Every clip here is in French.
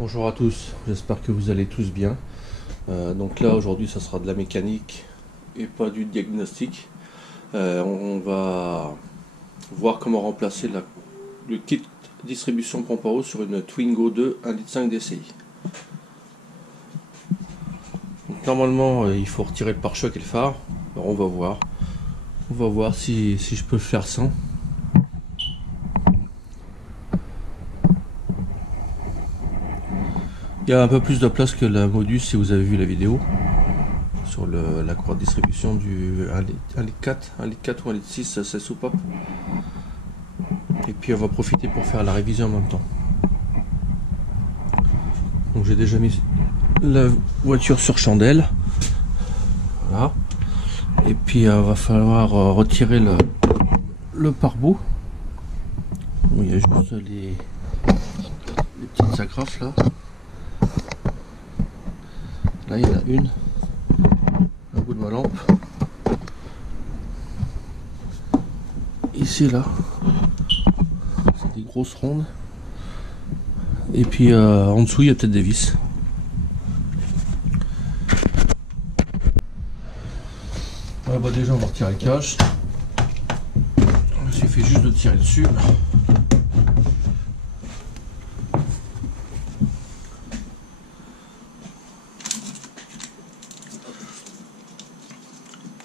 Bonjour à tous, j'espère que vous allez tous bien. Donc là aujourd'hui ça sera de la mécanique et pas du diagnostic. On va voir comment remplacer le kit distribution pompe à eau sur une Twingo 2 1,5 litre DCI. Donc normalement il faut retirer le pare-choc et le phare. Alors on va voir si je peux le faire sans. Il y a un peu plus de place que la Modus si vous avez vu la vidéo sur la courroie de distribution du 1,4 litre, 1,4 litre ou 1,6 litre, c'est soupape. Et puis on va profiter pour faire la révision en même temps. Donc j'ai déjà mis la voiture sur chandelle. Voilà. Et puis il va falloir retirer le pare-boue. Bon, il y a juste les petites agrafes là. Là il y en a une au bout de ma lampe. Ici là, c'est des grosses rondes. Et puis en dessous il y a peut-être des vis. Voilà, bah déjà on va retirer le cache. Il suffit juste de tirer dessus.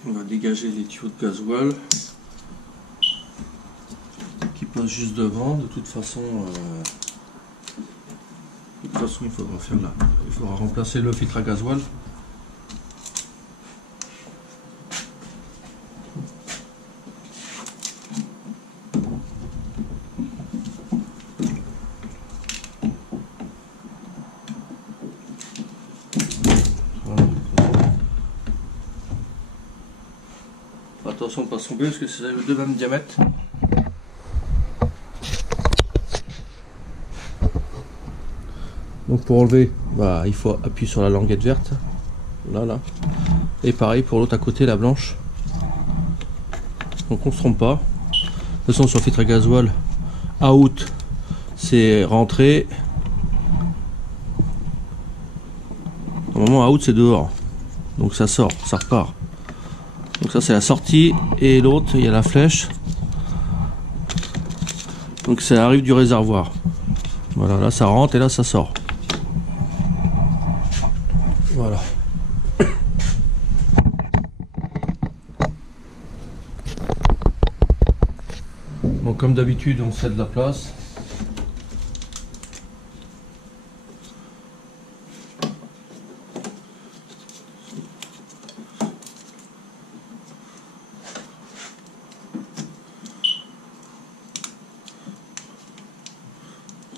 On va dégager les tuyaux de gasoil qui passent juste devant. De toute façon, il faudra remplacer le filtre à gasoil. Attention de ne pas se tromper parce que c'est le même diamètre. Donc pour enlever, il faut appuyer sur la languette verte. Là. Et pareil pour l'autre à côté, la blanche. Donc on ne se trompe pas. De toute façon sur le filtre à gasoil, out c'est rentré. Normalement out c'est dehors. Donc ça sort, ça repart. Donc ça c'est la sortie et l'autre il y a la flèche. Donc ça arrive du réservoir. Voilà, là ça rentre et là ça sort. Voilà. Donc comme d'habitude on cède la place.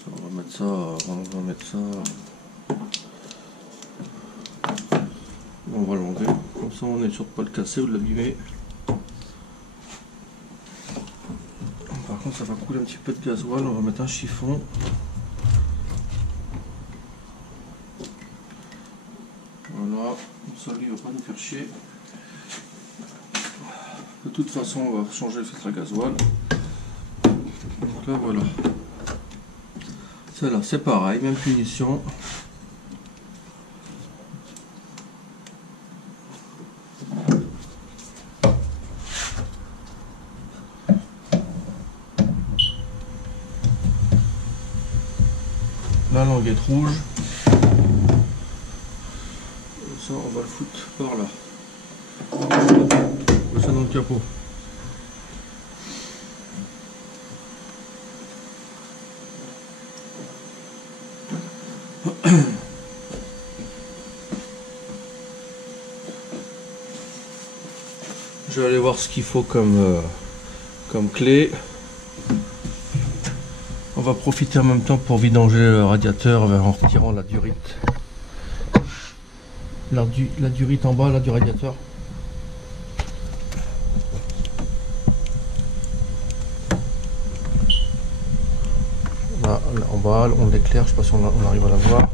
On va mettre ça. On va l'enlever. Comme ça on est sûr de pas le casser ou de l'abîmer. Par contre ça va couler un petit peu de gasoil. On va mettre un chiffon. Voilà. Comme ça lui il va pas nous faire chier. De toute façon on va changer le filtre à gasoil. Donc là voilà. Celle-là c'est pareil, même punition. La languette rouge. Et ça on va le foutre par là. On va ça dans le capot. Je vais aller voir ce qu'il faut comme clé. On va profiter en même temps pour vidanger le radiateur en retirant la durite. La durite en bas là du radiateur. Là en bas, on l'éclaire, je sais pas si on arrive à la voir.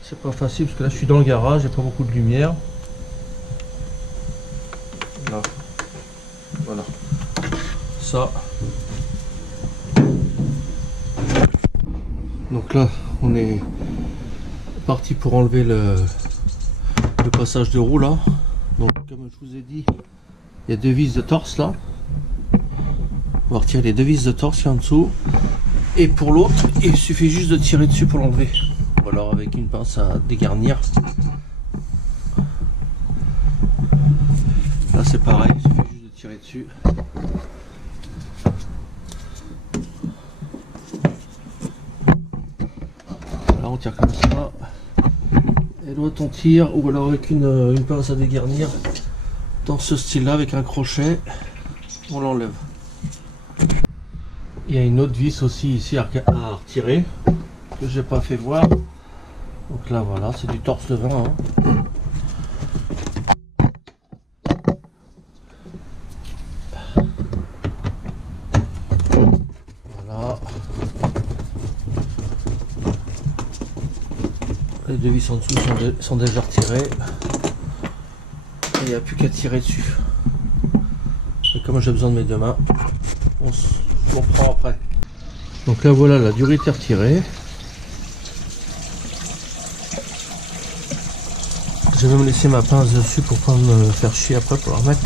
C'est pas facile parce que là je suis dans le garage, il n'y a pas beaucoup de lumière. Là. Voilà. Ça. Donc là, on est parti pour enlever le passage de roue là. Donc comme je vous ai dit, il y a deux vis de torse là. On va retirer les deux vis de torse qui en dessous. Et pour l'autre, il suffit juste de tirer dessus pour l'enlever. Ou alors avec une pince à dégarnir. Là c'est pareil, il suffit juste de tirer dessus. Là on tire comme ça. Et l'autre on tire, ou alors avec une pince à dégarnir. Dans ce style là, avec un crochet, on l'enlève. Il y a une autre vis aussi ici à retirer, que j'ai pas fait voir. Donc là voilà, c'est du torse de 20. Hein. Voilà. Les deux vis en dessous sont déjà retirées. Et il n'y a plus qu'à tirer dessus. Et comme j'ai besoin de mes deux mains, on reprend après. Donc là voilà, la durite est retirée. Je vais me laisser ma pince dessus pour pas me faire chier après pour la remettre.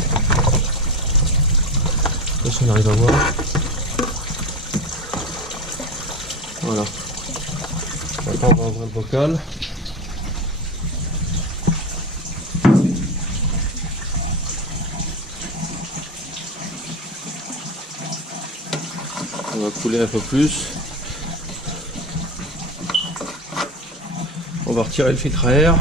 Là, si on arrive à voir. Voilà. Maintenant on va ouvrir le bocal. On va couler un peu plus. On va retirer le filtre à air.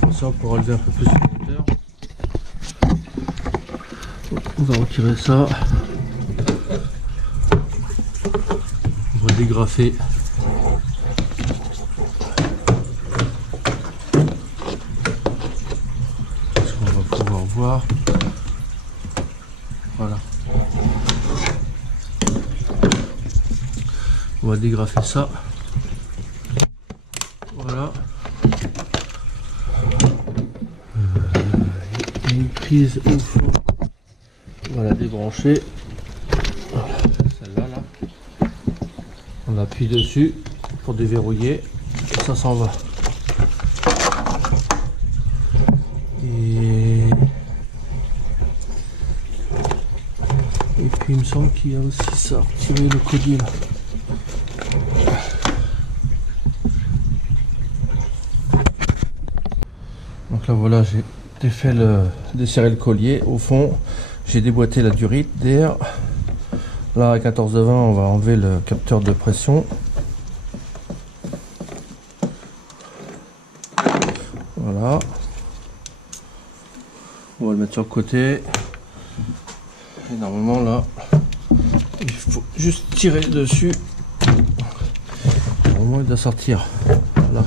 Comme ça on pourra relever un peu plus le moteur. On va retirer ça. On va dégrafer. Ce qu'on va pouvoir voir. Voilà. On va dégrafer ça. Voilà. Il y a une prise au fond. On va la débrancher. Voilà. Celle-là, là. On appuie dessus pour déverrouiller. Et ça s'en va. Et puis il me semble qu'il y a aussi ça, retirer le collier là. Donc là voilà, j'ai desserré le collier. Au fond, j'ai déboîté la durite d'air. Là à 14,20 on va enlever le capteur de pression. Voilà. On va le mettre sur le côté. Et normalement là, il faut juste tirer dessus. Normalement il doit sortir. Voilà.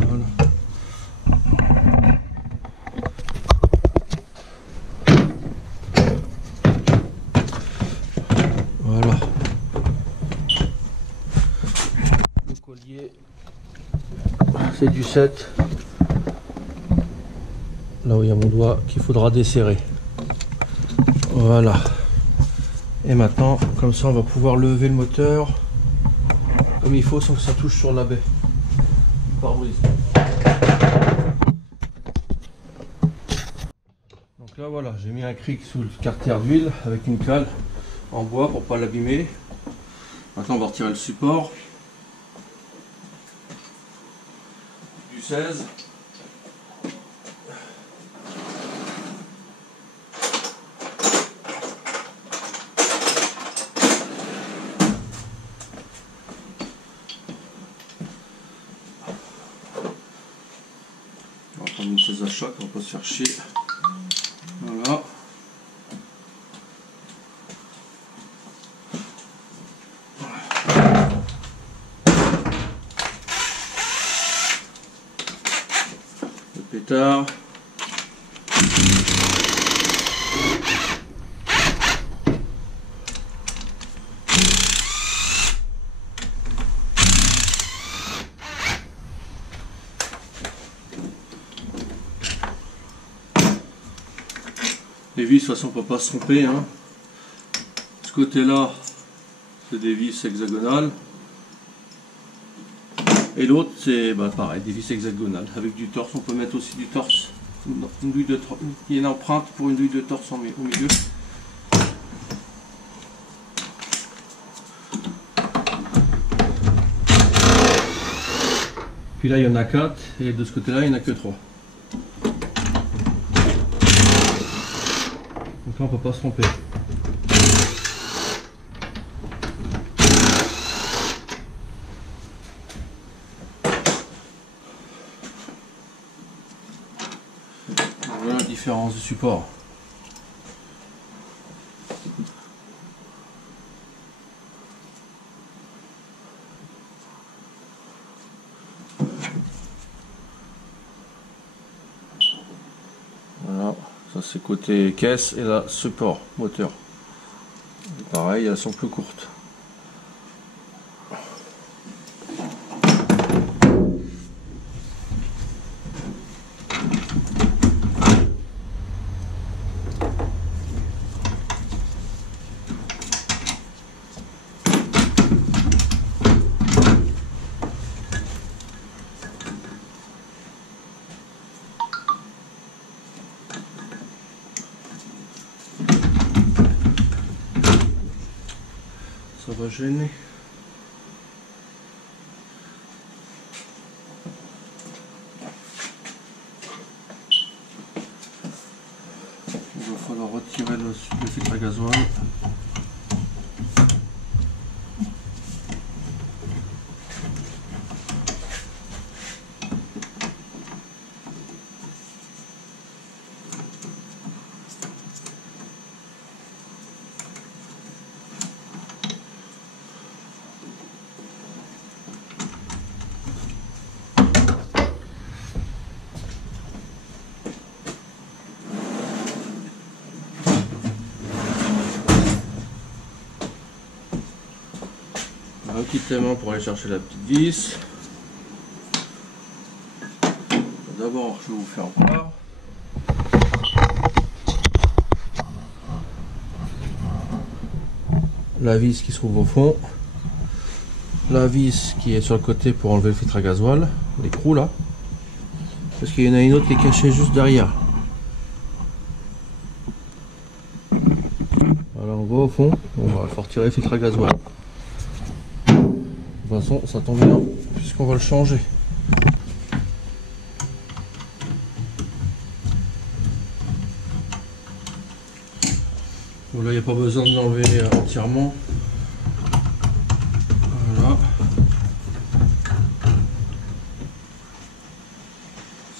Voilà. Voilà. Le collier, c'est du 7. Là où il y a mon doigt qu'il faudra desserrer. Voilà. Et maintenant, comme ça, on va pouvoir lever le moteur comme il faut sans que ça touche sur la baie. Pare-brise. Donc là, voilà, j'ai mis un cric sous le carter d'huile avec une cale en bois pour pas l'abîmer. Maintenant, on va retirer le support. Du 16. On va prendre une chaise à choc, on va pas se faire chier. Voilà. Le pétard. Les vis, de toute façon, on ne peut pas se tromper. Hein. ce côté-là, c'est des vis hexagonales. Et l'autre, c'est pareil, des vis hexagonales avec du torse. On peut mettre aussi du torse, une douille de torse. Il y a une empreinte pour une douille de torse au milieu. Puis là, il y en a 4 et de ce côté-là, il n'y en a que 3. Donc là, on ne peut pas se tromper. Voilà la différence de support. Voilà, ça c'est côté caisse et là support moteur. Et pareil, elles sont plus courtes. Ça va gêner. Il va falloir retirer le filtre à gasoil. Un petit aimant pour aller chercher la petite vis. D'abord, je vais vous faire voir. La vis qui se trouve au fond. La vis qui est sur le côté pour enlever le filtre à gasoil. L'écrou là. Parce qu'il y en a une autre qui est cachée juste derrière. Voilà, on va au fond. On va faire retirer le filtre à gasoil. De toute façon, ça tombe bien, puisqu'on va le changer. Bon, là, il n'y a pas besoin de l'enlever entièrement. Voilà.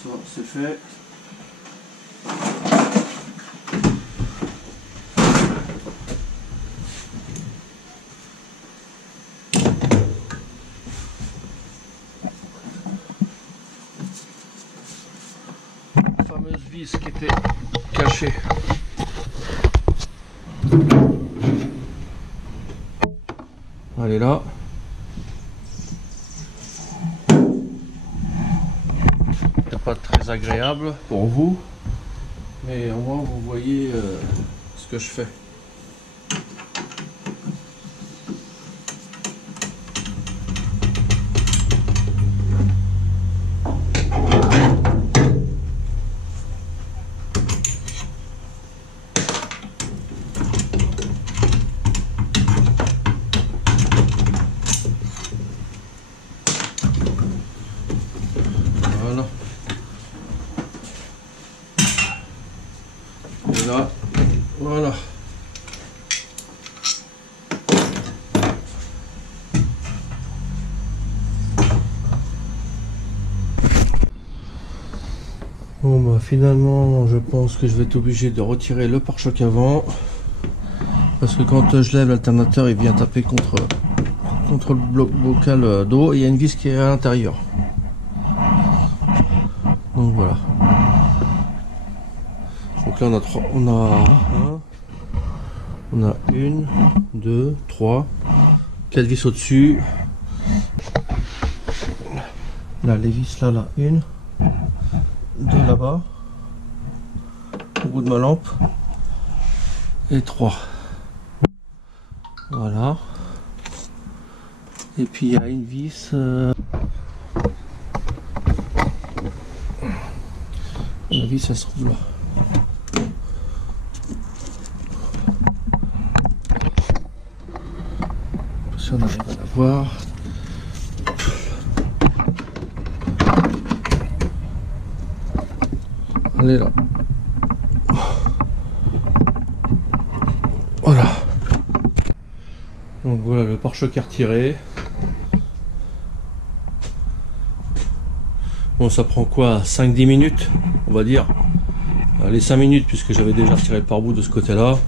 Ça, c'est fait. Fameuse vis qui était cachée. Elle est là. C'est pas très agréable pour vous, mais au moins vous voyez ce que je fais. Voilà. Et là, voilà. Bon bah finalement je pense que je vais être obligé de retirer le pare-choc avant, parce que quand je lève l'alternateur il vient taper contre le bloc bocal d'eau et il y a une vis qui est à l'intérieur. Donc voilà. Donc là on a trois, on a une, deux, trois, quatre vis au-dessus. Là les vis là, une, deux là-bas, au bout de ma lampe, et trois. Voilà. Et puis il y a une vis. La vis, ça se trouve là. Si on arrive à la voir. Elle est là. Voilà. Donc voilà le pare-choc est retiré. Bon, ça prend quoi, 5-10 minutes on va dire. Les 5 minutes puisque j'avais déjà retiré le pare-bout de ce côté là.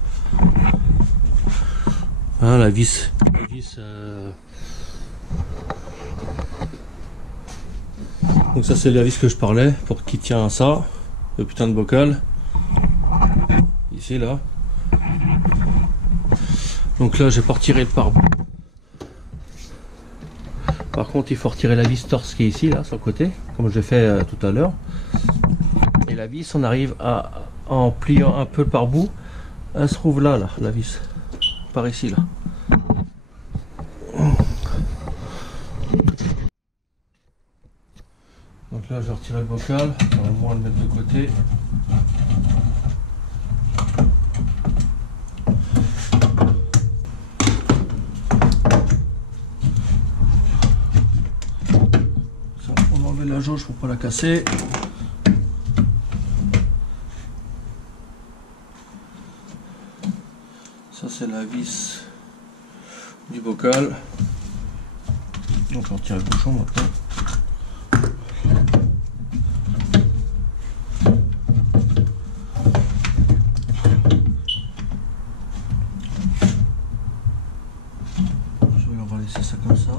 Hein, la vis donc ça c'est la vis que je parlais pour qui tient à ça, le putain de bocal ici là. Donc là j'ai pas retiré le pare-bout. Par contre il faut retirer la vis torse qui est ici là sur le côté comme je l'ai fait tout à l'heure. Et la vis on arrive à en pliant un peu le pare-bout, elle se trouve là la vis par ici là. Donc là, je vais retirer le bocal, on va au moins le mettre de côté. Ça, on va enlever la jauge pour pas la casser. Ça, c'est la vis du bocal. Donc, on retire le bouchon maintenant. On va laisser ça comme ça.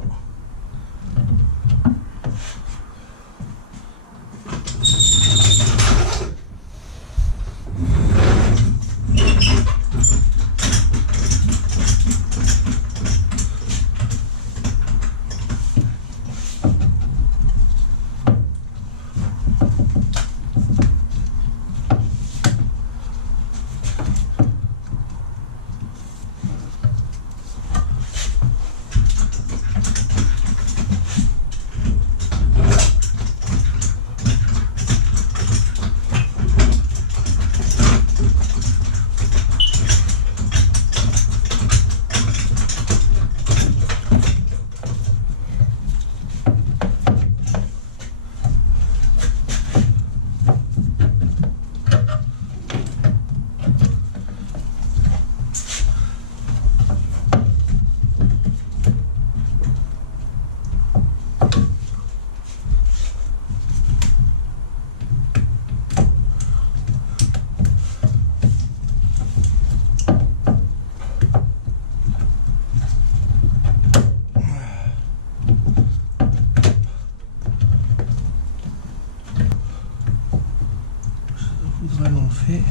Vraiment fait.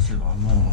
C'est vraiment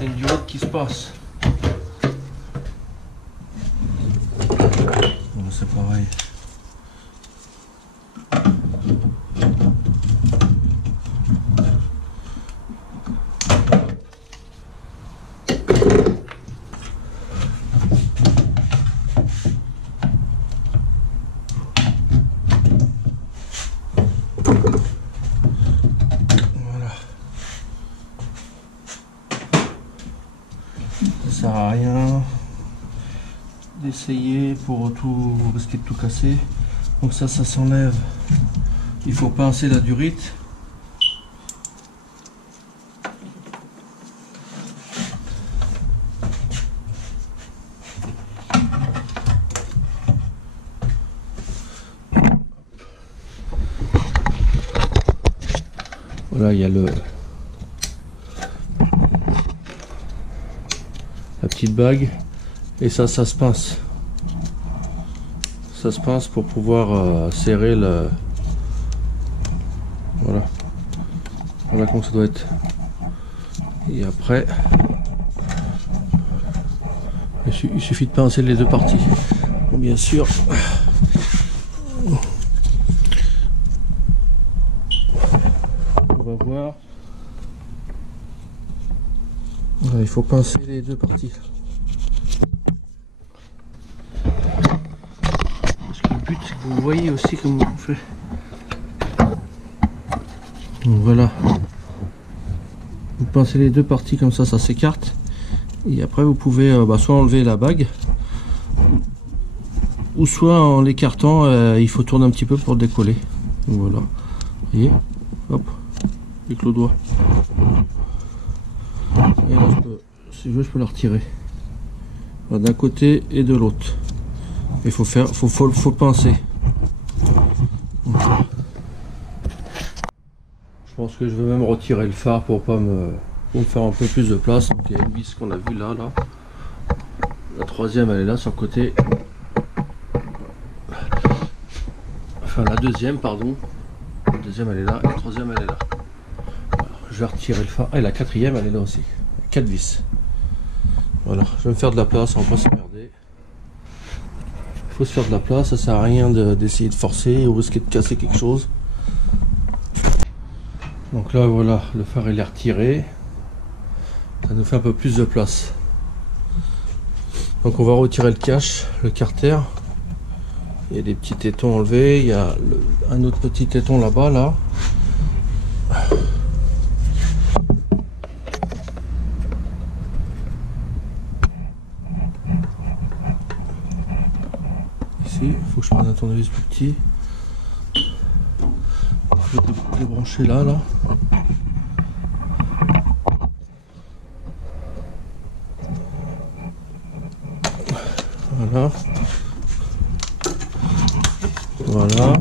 c'est une diode qui se passe. Bon, c'est pareil. ça sert à rien d'essayer pour tout risquer de tout casser. Donc ça s'enlève. Il faut pincer la durite. Voilà, il y a la petite bague et ça se pince. Ça se pince pour pouvoir serrer le. Voilà. Voilà comment ça doit être. Et après, il suffit de pincer les deux parties. Bien sûr. On va voir. Voilà, il faut pincer les deux parties. Parce que le but c'est que vous voyez aussi comment on fait. Donc voilà. Vous pincez les deux parties comme ça s'écarte. Et après vous pouvez soit enlever la bague, ou soit en l'écartant, il faut tourner un petit peu pour le décoller. Donc voilà. Vous voyez, hop, avec le doigt. Et là, si je veux, je peux la retirer. Voilà, d'un côté et de l'autre. Il faut pincer. Voilà. Je pense que je vais même retirer le phare pour me faire un peu plus de place. Donc il y a une vis qu'on a vue là. La troisième elle est là sur le côté. Enfin la deuxième pardon. La deuxième elle est là et la troisième elle est là. Alors, je vais retirer le phare. Et la quatrième elle est là aussi. 4 vis. Voilà, je vais me faire de la place, on va pas s'emmerder. Il faut se faire de la place, ça sert à rien d'essayer de forcer ou risquer de casser quelque chose. Donc là voilà, le phare il est retiré. Ça nous fait un peu plus de place. Donc on va retirer le cache, le carter. Il y a des petits tétons enlevés. Il y a un autre petit téton là-bas là. Ici, il faut que je prenne un tournevis plus petit. Je vais débrancher là. Voilà. Voilà.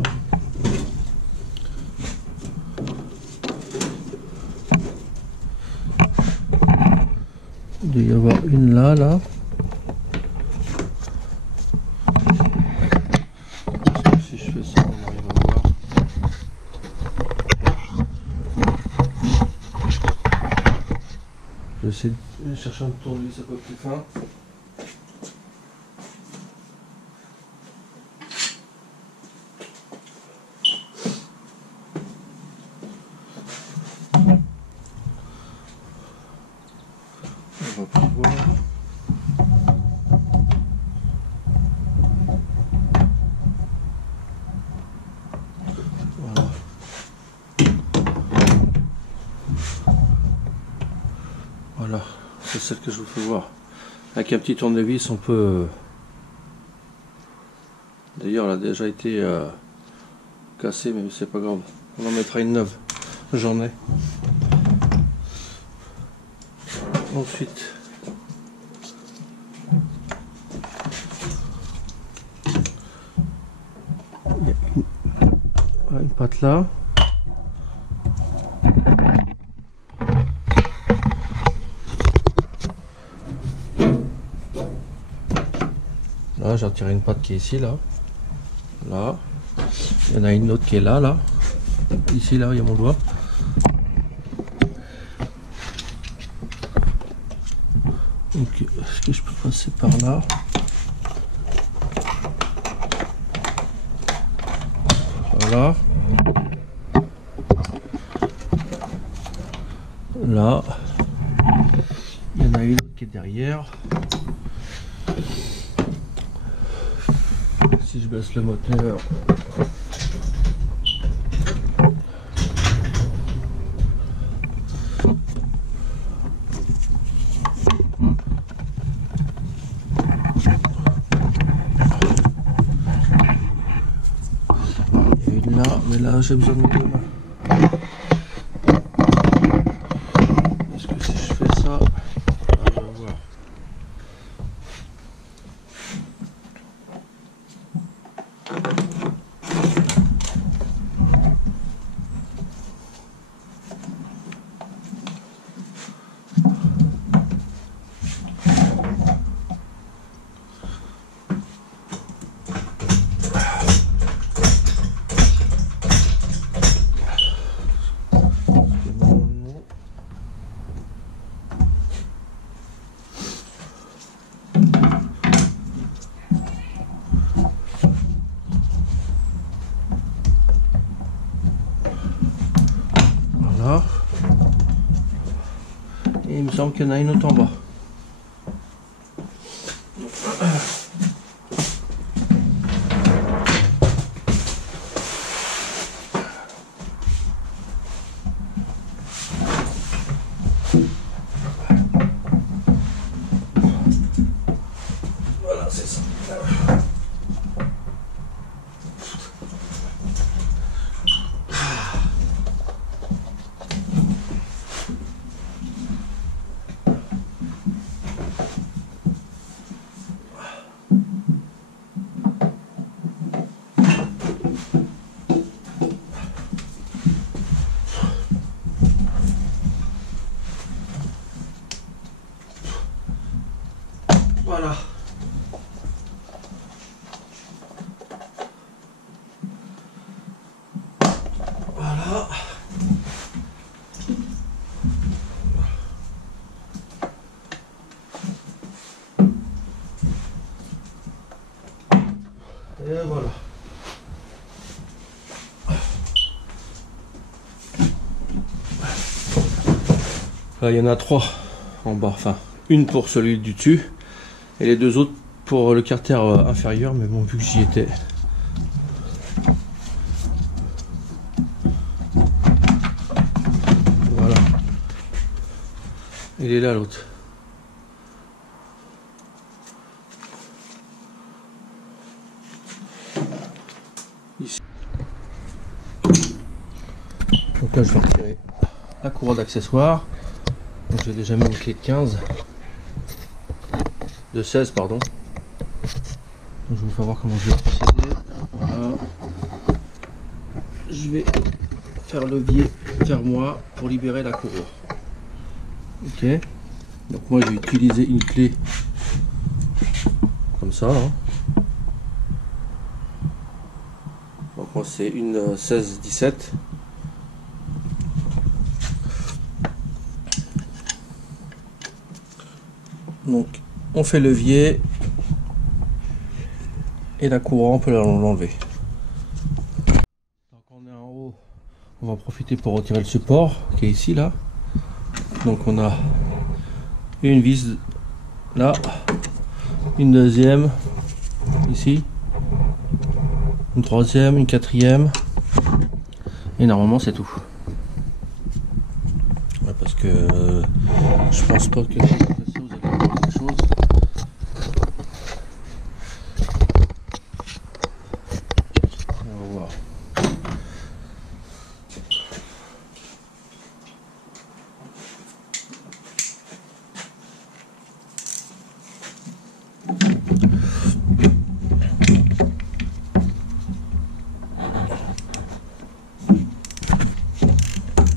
Il doit y avoir une là. Si je fais ça, on arrive à voir. Je vais essayer de chercher un tournevis un peu plus fin. On va pouvoir. Voilà. Voilà, c'est celle que je vous fais voir. Avec un petit tournevis, on peut. D'ailleurs, elle a déjà été cassée, mais c'est pas grave. On en mettra une neuve. J'en ai. Ensuite, il y a une patte là. Là, j'ai retiré une patte qui est ici, là. Là. Il y en a une autre qui est là. Ici, là, il y a mon doigt. Donc, est-ce que je peux passer par là? Voilà. Là. Il y en a une qui est derrière. Si je baisse le moteur. Mais là j'ai besoin de mes deux mains. Est-ce que si je fais ça, on va voir. Voilà. Et il me semble qu'il y en a une autre en bas. Voilà, c'est ça. Voilà. Voilà. Et voilà. Là, il y en a 3 en bas, enfin une pour celui du dessus et les 2 autres pour le carter inférieur, mais bon, vu que j'y étais. Voilà. Il est là l'autre. Ici. Donc là je vais retirer la courroie d'accessoires. Donc j'ai déjà mis une clé de 15. De 16 pardon. Donc, je vais vous faire voir comment je vais procéder. Voilà. Je vais faire levier vers moi pour libérer la courroie. Ok. Donc moi j'ai utilisé une clé comme ça. Hein. Donc moi c'est une 16-17. Donc on fait levier et la courroie on peut l'enlever. Donc on est en haut, on va profiter pour retirer le support qui est ici là. Donc on a une vis là, une deuxième ici, une troisième, une quatrième et normalement c'est tout. Ouais, parce que je pense pas que vous allez avoir quelque chose. On va voir.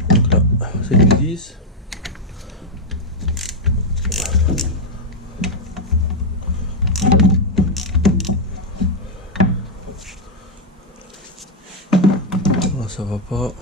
Donc là, c'est du 10. Là, ça va pas.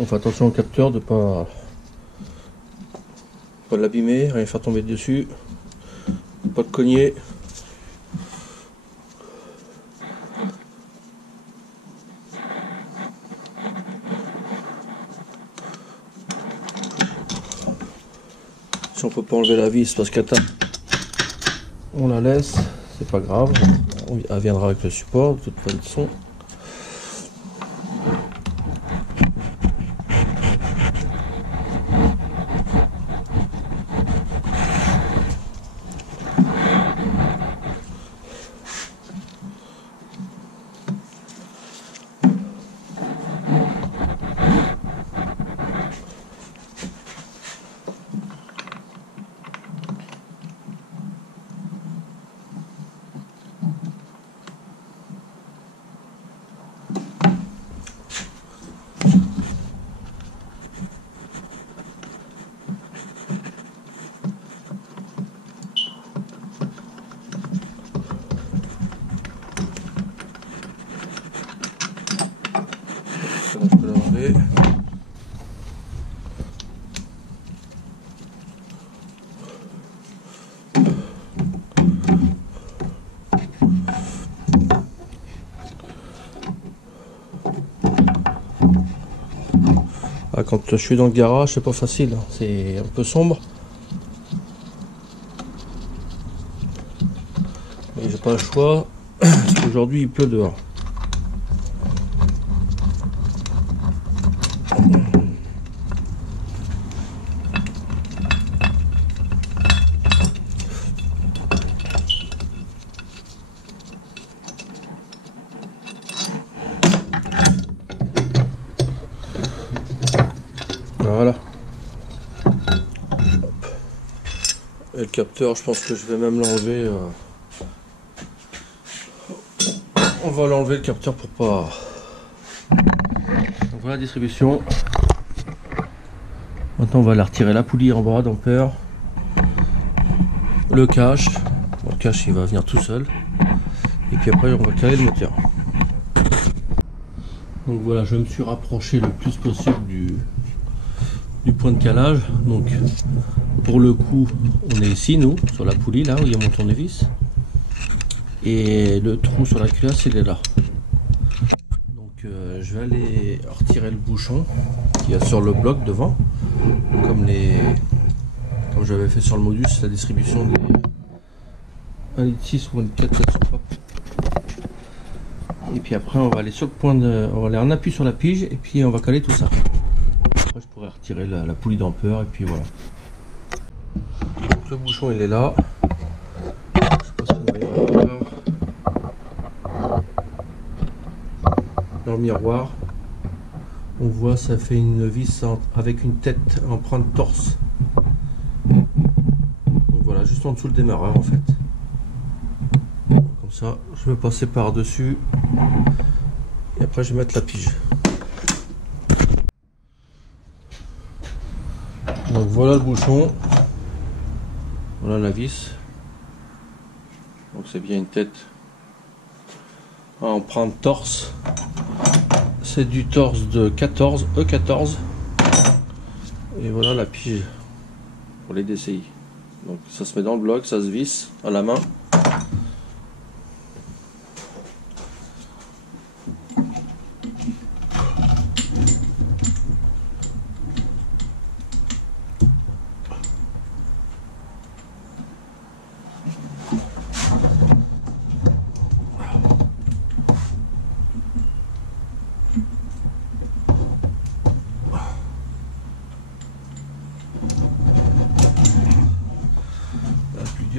On fait attention au capteur de pas l'abîmer, rien faire tomber dessus, pas le cogner. Si on peut pas enlever la vis parce qu'elle tape, on la laisse, c'est pas grave, elle viendra avec le support de toute façon. Je peux l'enlever. Ah, quand je suis dans le garage, c'est pas facile, hein. C'est un peu sombre. Mais j'ai pas le choix, parce qu'aujourd'hui il pleut dehors. Voilà. Et le capteur, je pense que je vais même l'enlever. On va l'enlever le capteur pour pas. Donc voilà la distribution. Maintenant on va aller retirer la poulie en bas d'ampère. Le cache. Bon, le cache il va venir tout seul. Et puis après on va caler le moteur. Donc voilà, je me suis rapproché le plus possible du point de calage. Donc pour le coup on est ici nous, sur la poulie là où il y a mon tournevis. Et le trou sur la culasse il est là. Donc je vais aller retirer le bouchon qu'il y a sur le bloc devant. Comme j'avais fait sur le modus, la distribution des 1,6 litre ou 1,4 litre pop. Et puis après on va aller sur le point on va aller en appui sur la pige et puis on va caler tout ça. Après je pourrais retirer la poulie d'ampère et puis voilà. Donc, le bouchon il est là. Je sais pas si on va y voir. Dans le miroir, on voit ça fait une vis avec une tête empreinte torse. Donc voilà, juste en dessous le démarreur en fait. Comme ça, je vais passer par dessus et après je vais mettre la pige. Donc voilà le bouchon, voilà la vis. Donc c'est bien une tête à empreinte torse. C'est du torse de 14 E14 et voilà la pige pour les DCI. Donc ça se met dans le bloc, ça se visse à la main.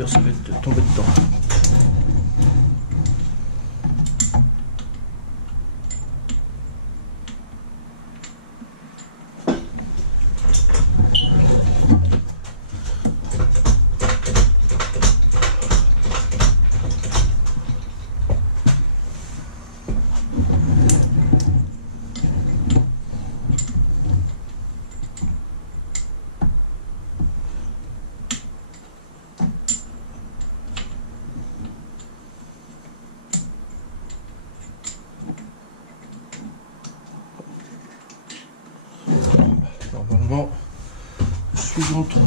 Ça va être de tomber dedans. dans le trou.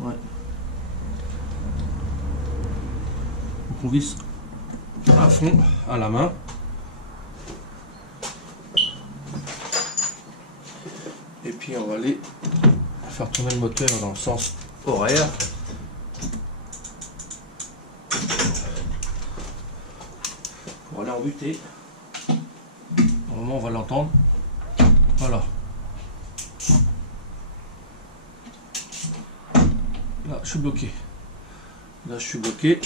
Ouais. Donc on visse à fond, à la main. Et puis on va aller faire tourner le moteur dans le sens horaire. Pour aller en butée. Au moment où on va l'entendre. Voilà. Là je suis bloqué. Là je suis bloqué.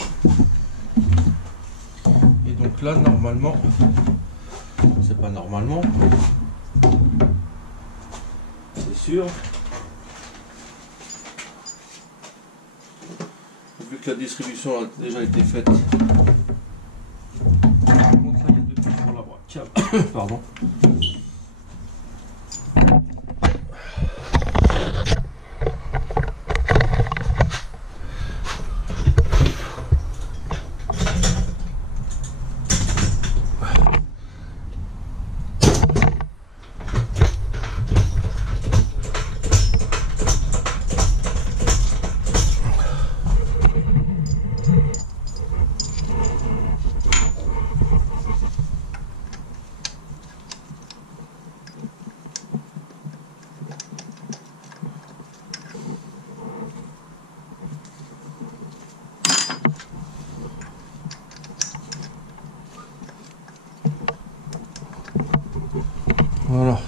Et donc là normalement, c'est pas normalement, c'est sûr. Vu que la distribution a déjà été faite. Par contre là il y a deux pieds pour la câble. Pardon. Voilà.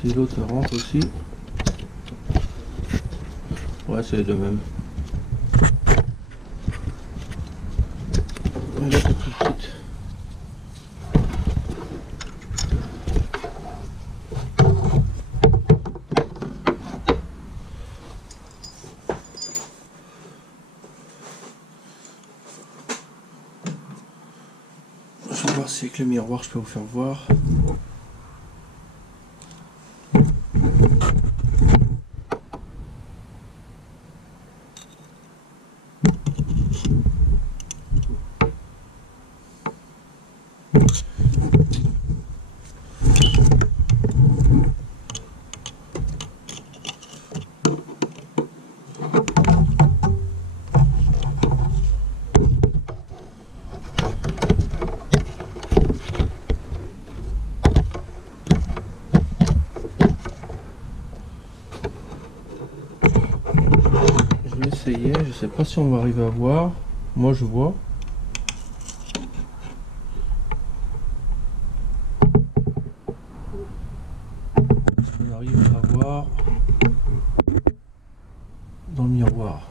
Si l'autre rentre aussi. Ouais, c'est les deux mêmes. Et là, c'est plus petite. Je vais voir si avec le miroir je peux vous faire voir. Je vais essayer, je sais pas si on va arriver à voir. Moi je vois. On arrive à voir dans le miroir.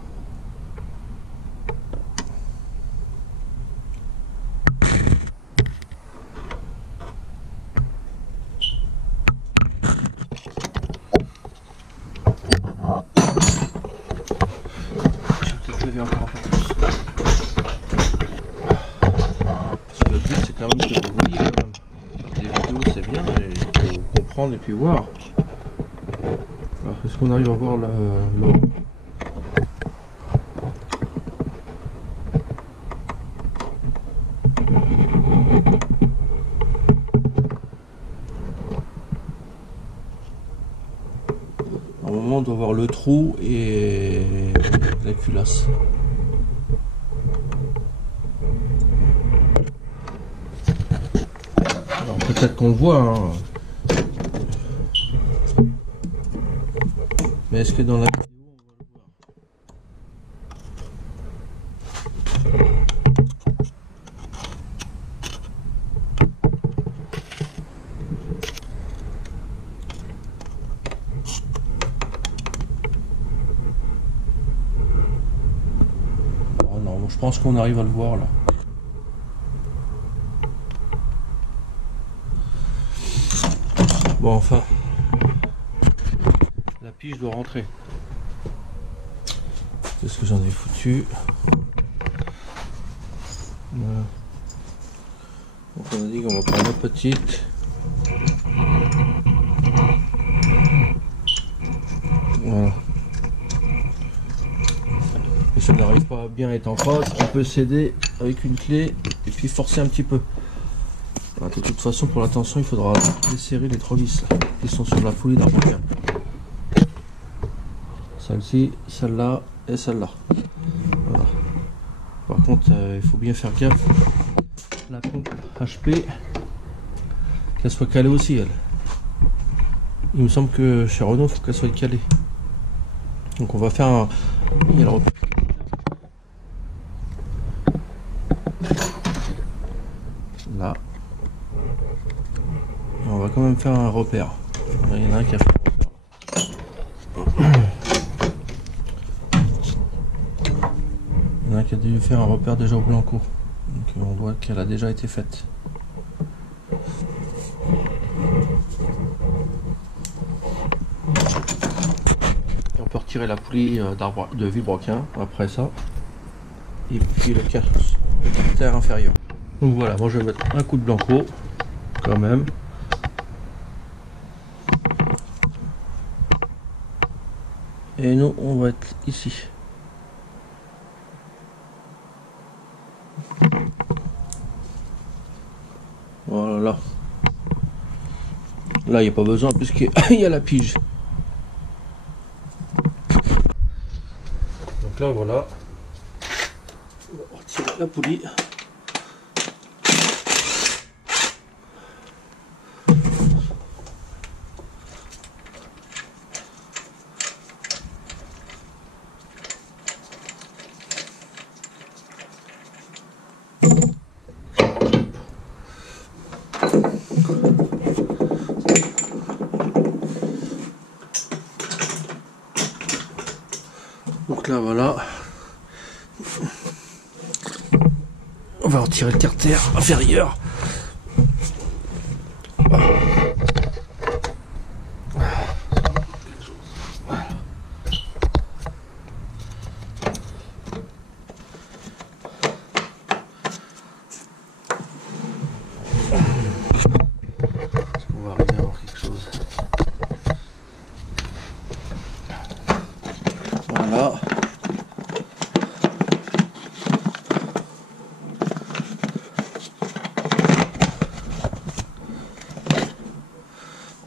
Encore un peu plus. Parce que le but c'est quand même que vous voyez quand même. Les vidéos c'est bien, mais il faut comprendre et puis voir. Alors est-ce qu'on arrive à voir l'eau? À un moment on doit voir le trou et la culasse. Alors peut-être qu'on le voit, hein. Mais est-ce que dans la vidéo on va le voir? Bon, je pense qu'on arrive à le voir là. Bon, enfin, la pige doit rentrer. Qu'est-ce que j'en ai foutu? Voilà. Donc on a dit qu'on va prendre la petite. Voilà. Et ça n'arrive pas à bien être en face, on peut s'aider avec une clé et puis forcer un petit peu. Voilà, de toute façon, pour la tension, il faudra desserrer les 3 vis là, qui sont sur la poulie d'armoire. Celle-ci, celle-là et celle-là. Voilà. Par contre, il faut bien faire gaffe. La pompe HP, qu'elle soit calée aussi, elle. Il me semble que chez Renault, il faut qu'elle soit calée. Donc on va faire un... Il y a le repère. Là. Et on va quand même faire un repère. Il y en a un qui a fait un repère. Il y en a un qui a dû faire un repère déjà au Blanco. Donc on voit qu'elle a déjà été faite. Et on peut retirer la poulie de vilebrequin après ça. Et puis le carter inférieur. Donc voilà, moi je vais mettre un coup de Blanco quand même. Et nous on va être ici. Voilà. Là il n'y a pas besoin puisqu'il y a la pige. Donc là voilà. On va retirer la poulie. Donc là voilà, on va retirer le carter inférieur. Est-ce qu'on va arriver à avoir quelque chose? Voilà.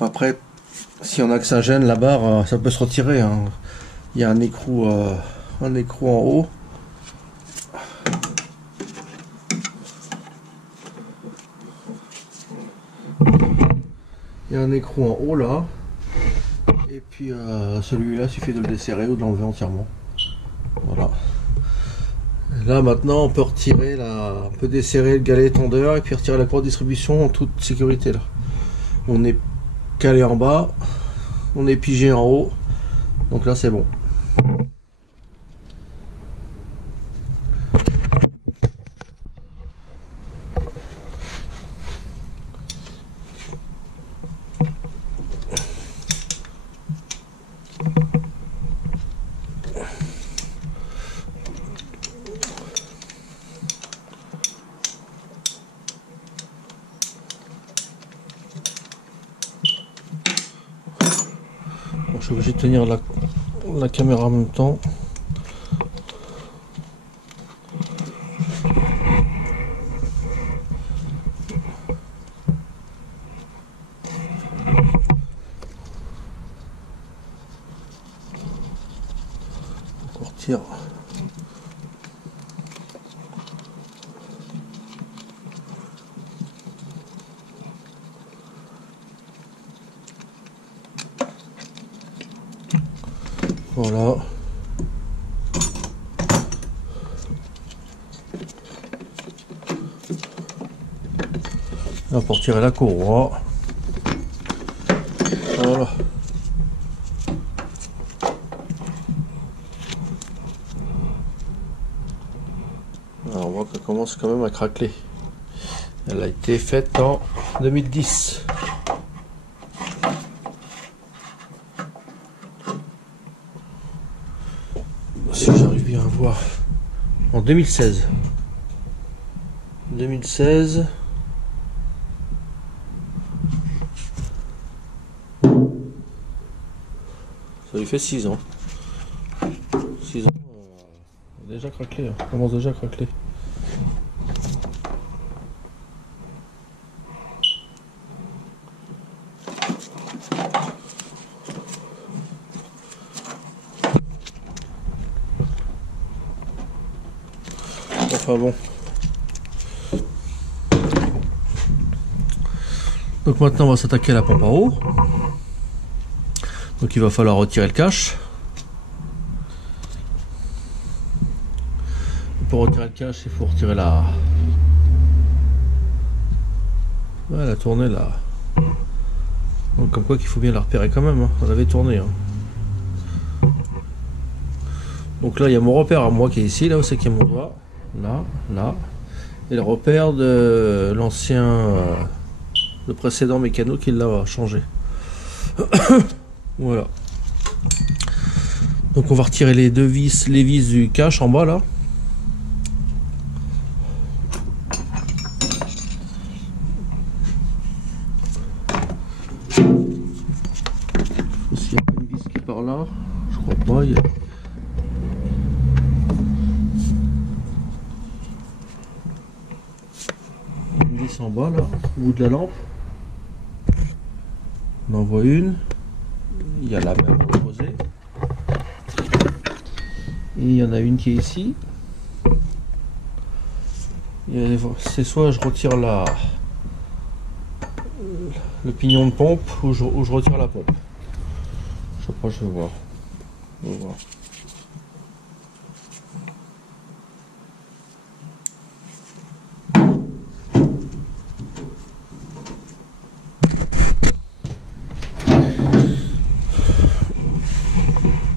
Après, si on a que ça gêne, la barre, ça peut se retirer. Hein. Il y a un écrou en haut. Il y a un écrou en haut là. Et puis celui-là, il suffit de le desserrer ou de l'enlever entièrement. Voilà. Là maintenant, on peut retirer on peut desserrer le galet tendeur et puis retirer la courroie de distribution en toute sécurité là. On est calé en bas, on est pigé en haut, donc là c'est bon. Je suis obligé de tenir la caméra en même temps. On retire. Voilà. Là pour tirer la courroie. Voilà. Alors on voit qu'elle commence quand même à craquer. Elle a été faite en 2010. Si j'arrive bien à voir. En 2016. 2016. Ça lui fait 6 ans. 6 ans. Déjà craquelé. Hein. On commence déjà à craquer. Enfin bon. Donc maintenant on va s'attaquer à la pompe à eau. Donc il va falloir retirer le cache. Pour retirer le cache, il faut retirer la tournée là. Donc comme quoi qu'il faut bien la repérer quand même. Hein. On avait tourné. Hein. Donc là il y a mon repère à moi qui est ici, là où c'est qu'il y a mon doigt. Là. Et le repère de l'ancien, le précédent mécano qui l'a changé. Voilà. Donc on va retirer les vis du cache en bas là. S'il n'y a pas une vis qui est par là, je crois pas. Il y a... une vis en bas là, au bout de la lampe. On en voit une. Il y a la même posée. Et il y en a une qui est ici. C'est soit je retire le pignon de pompe ou je retire la pompe. Je sais pas, je vais voir. On va voir.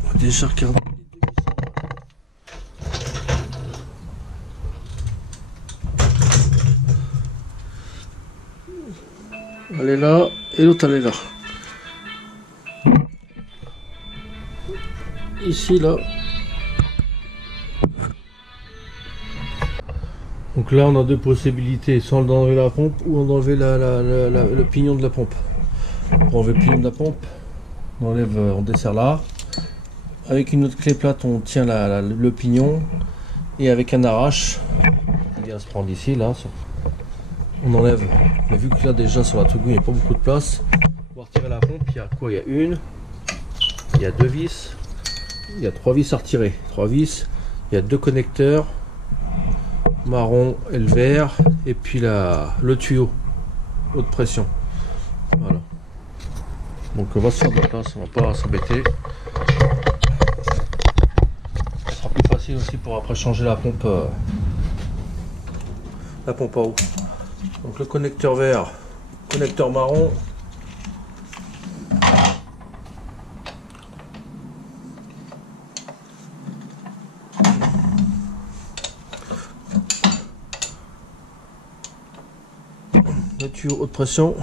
On va déjà regarder. Elle est là et l'autre elle est là. Ici là. Donc là on a deux possibilités, soit d'enlever la pompe ou d'enlever le pignon de la pompe. Pour enlever le pignon de la pompe, on enlève, on desserre là. Avec une autre clé plate on tient le pignon et avec un arrache, il vient se prendre ici là. On enlève, mais vu que là déjà sur la Togo il n'y a pas beaucoup de place, on va retirer la pompe. Il y a quoi? Il y a une, il y a deux vis, il y a trois vis à retirer. Trois vis, il y a deux connecteurs, marron et le vert, et puis le tuyau haute pression. Voilà. Donc on va se faire de la place, on va pas s'embêter. Ce sera plus facile aussi pour après changer la pompe à eau. Donc le connecteur vert, connecteur marron. Le tuyau haute pression.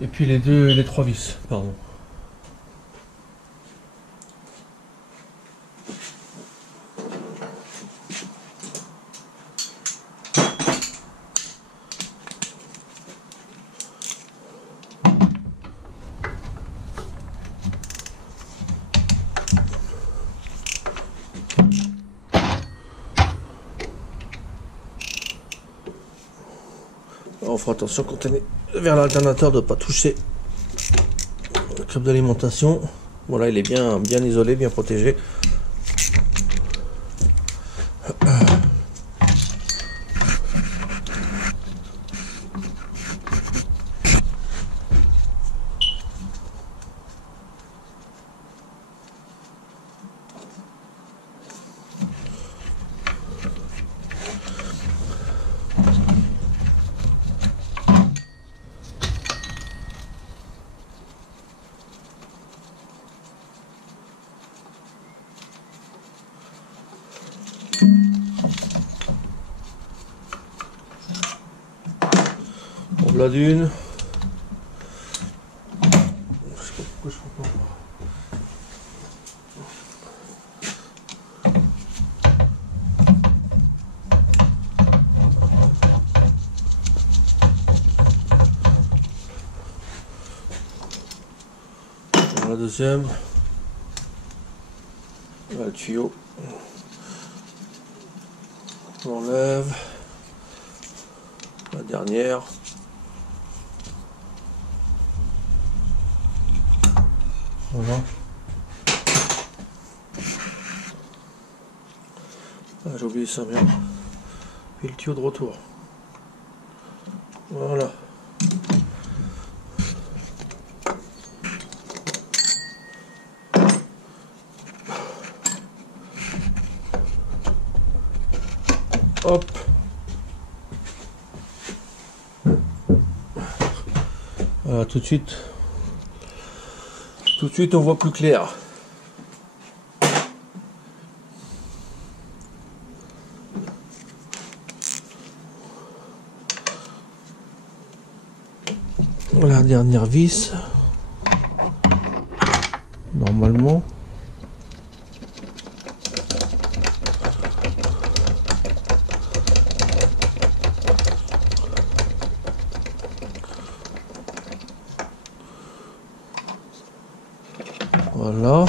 Et puis les trois vis, pardon. On fera attention quand on est vers l'alternateur de ne pas toucher le câble d'alimentation. Voilà, il est bien isolé, bien protégé. Voilà d'une. Je sais pas pourquoi je comprends pas. La deuxième, le tuyau, on enlève la dernière, voilà. Ah, j'ai oublié ça, merde. Et le tuyau de retour, voilà. Hop. Voilà, tout de suite on voit plus clair. La dernière vis, normalement. Voilà.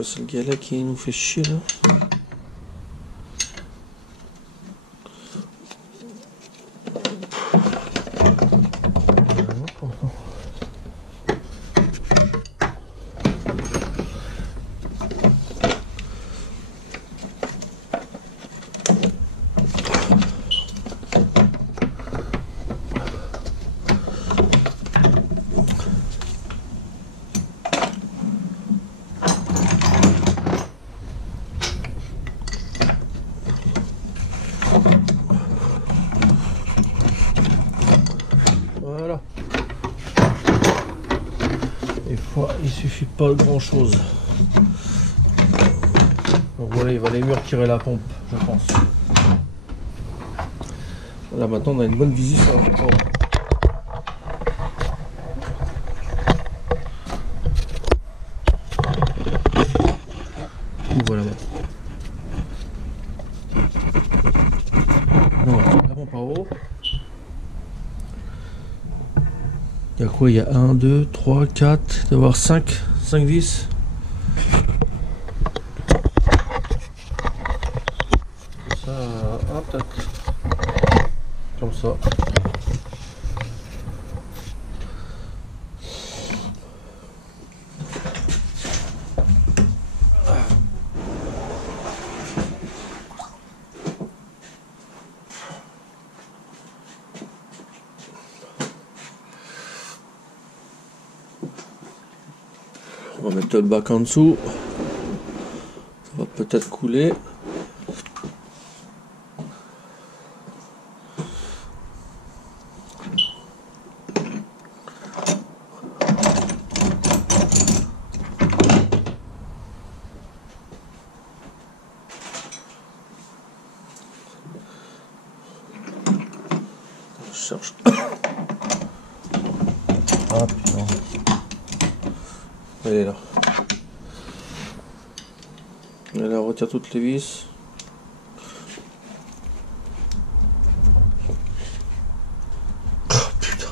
C'est le gars là qui nous fait chier là. Voilà. Des fois, il suffit pas de grand chose. Donc voilà, il va les murs tirer la pompe, je pense. Là maintenant, on a une bonne visite sur la pompe. Voilà. La pompe en haut. Il y a quoi? Il y a 1, 2, 3, 4, il doit y avoir 5 vis. Ça, hop, tac. Comme ça. On va mettre le bac en dessous. Ça va peut-être couler. Je cherche. Ah putain. Elle est là. Et là, on retire toutes les vis. Oh putain.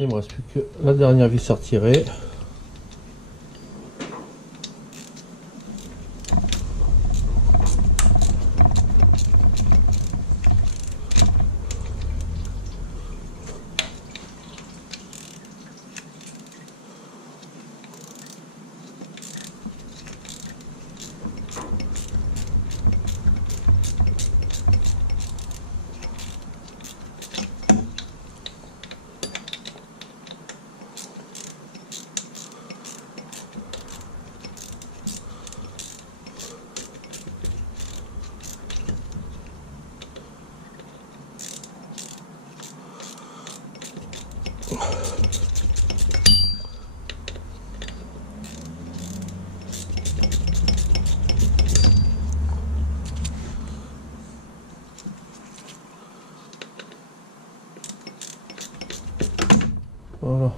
Il me reste plus que la dernière vis à retirer. Voilà.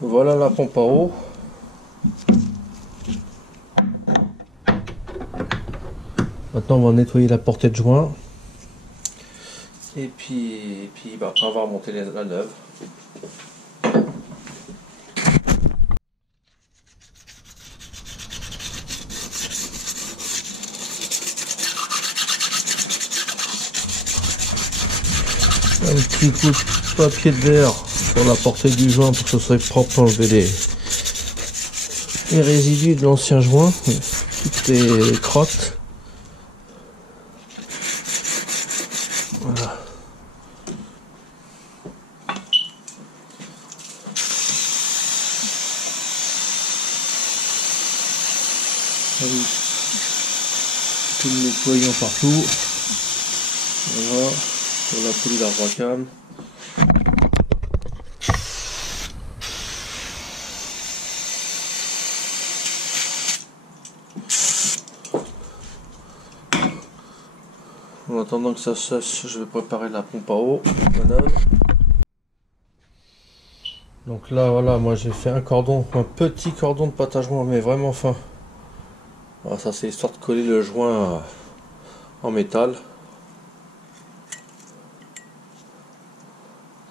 Voilà la pompe à eau. Maintenant on va nettoyer la portée de joint. Et puis bah, après on va remonter la neuve. Un petit coup de papier de verre sur la portée du joint pour que ce soit propre, enlever les résidus de l'ancien joint, toutes les crottes. Voilà. Tout le nettoyant partout. Voilà, pour la poulie d'arbacane. En attendant que ça sèche, je vais préparer la pompe à eau. Voilà. Donc là, voilà, moi j'ai fait un petit cordon de pâte à joint, mais vraiment fin. Alors ça, c'est histoire de coller le joint en métal.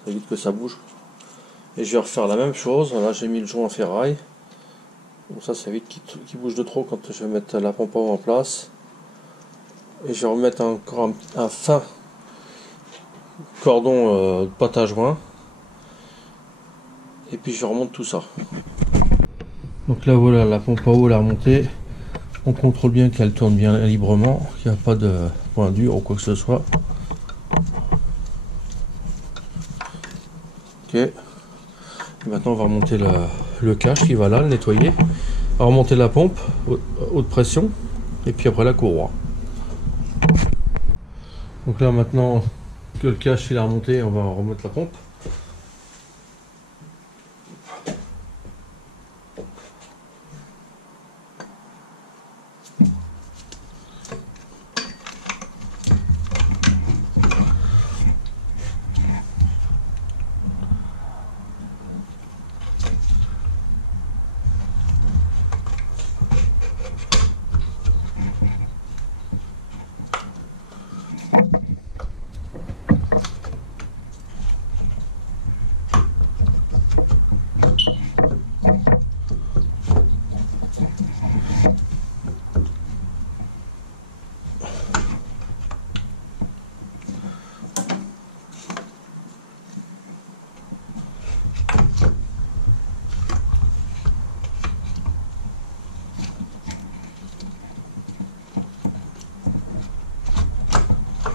Ça évite que ça bouge. Et je vais refaire la même chose. Là, j'ai mis le joint en ferraille. Donc ça évite qu'il bouge de trop quand je vais mettre la pompe à eau en place. Et je vais remettre encore un fin cordon de pâte à joint. Et puis je remonte tout ça. Donc là voilà, la pompe à eau la remontée. On contrôle bien qu'elle tourne bien librement, qu'il n'y a pas de point dur ou quoi que ce soit. Ok. Et maintenant on va remonter le cache qui va là, le nettoyer. On va remonter la pompe, haute pression, et puis après la courroie. Donc là maintenant que le cache il a remonté, on va remettre la pompe.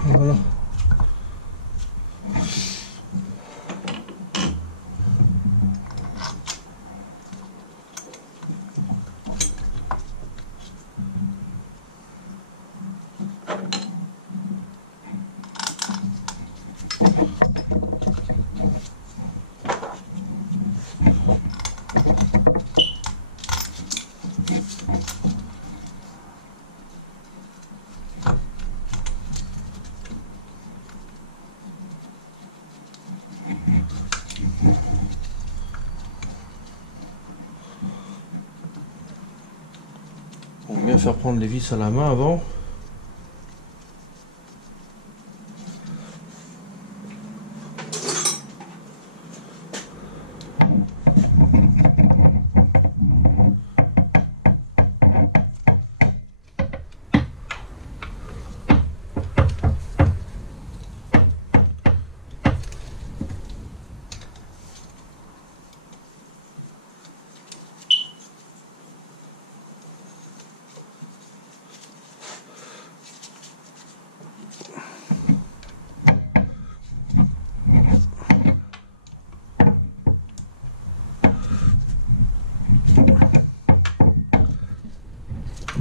Voilà. faire prendre les vis à la main avant.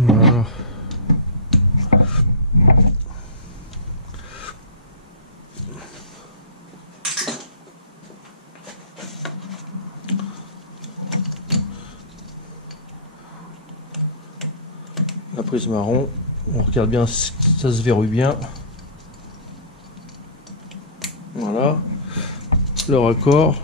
Voilà. La prise marron, on regarde bien si ça se verrouille bien. Voilà, le raccord.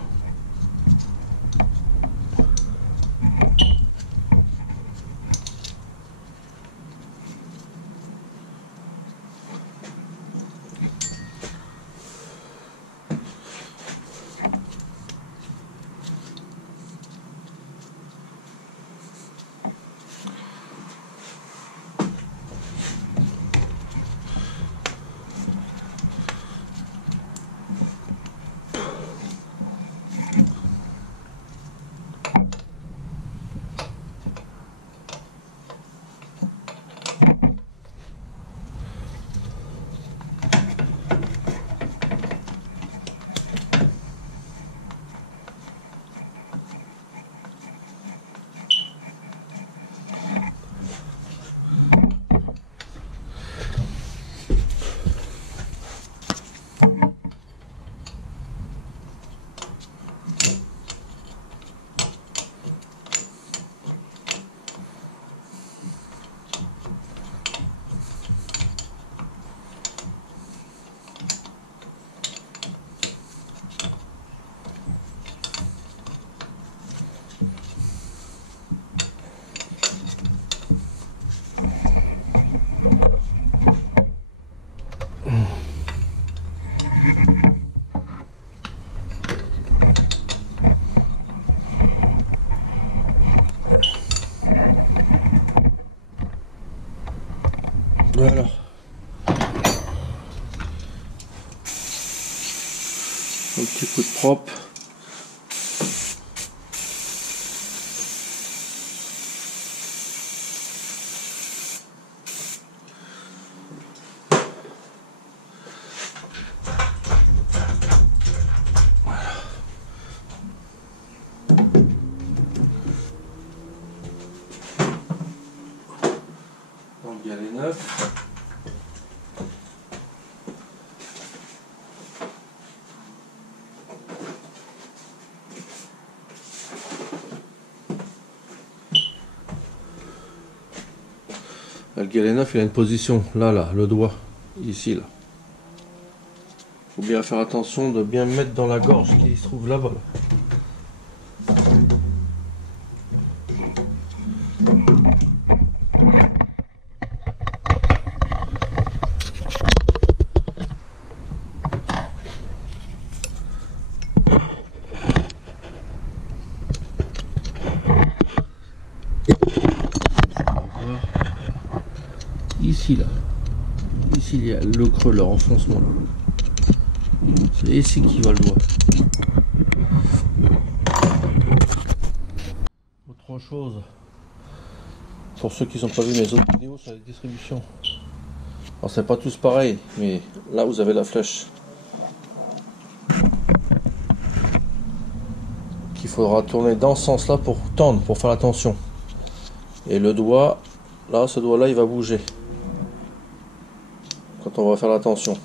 Voilà. Un petit coup de propre. Donc il y a les neufs. Le galet neuf, il a une position là, le doigt, ici là. Faut bien faire attention de bien mettre dans la gorge qui se trouve là-bas. Ici là, ici il y a le creux, le renfoncement là. C'est ici qui va le doigt. Autre chose, pour ceux qui n'ont pas vu mes autres vidéos sur la distribution, alors c'est pas tous pareil, mais là vous avez la flèche qu'il faudra tourner dans ce sens là pour tendre, pour faire la tension. Et le doigt, là, ce doigt là il va bouger quand on va faire la tension.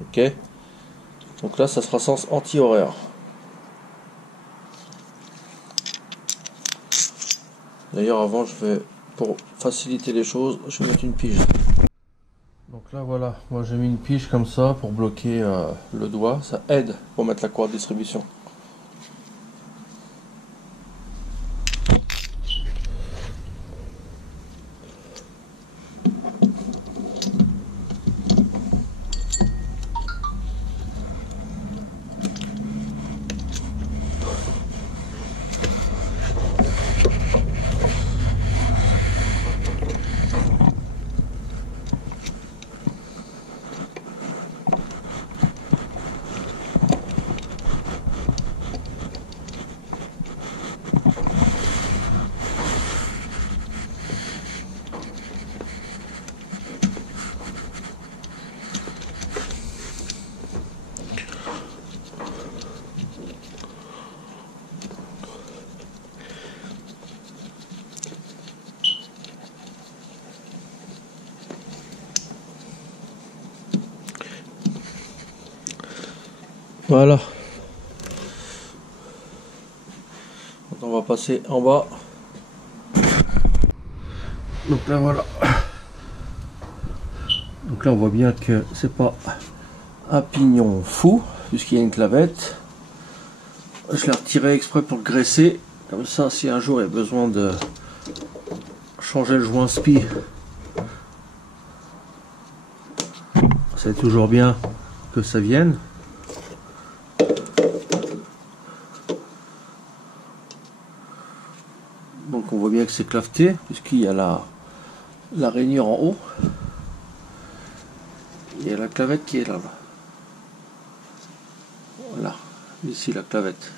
Ok, donc là ça sera sens anti-horaire. D'ailleurs avant je vais, pour faciliter les choses, je vais mettre une pige. Donc là voilà, moi j'ai mis une pige comme ça pour bloquer le doigt, ça aide pour mettre la courroie de distribution. Voilà. On va passer en bas. Donc là voilà. Donc là on voit bien que c'est pas un pignon fou puisqu'il y a une clavette. Je l'ai retiré exprès pour le graisser. Comme ça, si un jour il y a besoin de changer le joint spi, c'est toujours bien que ça vienne. Donc on voit bien que c'est claveté puisqu'il y a la rainure en haut. Il y a la clavette qui est là. Voilà, ici la clavette.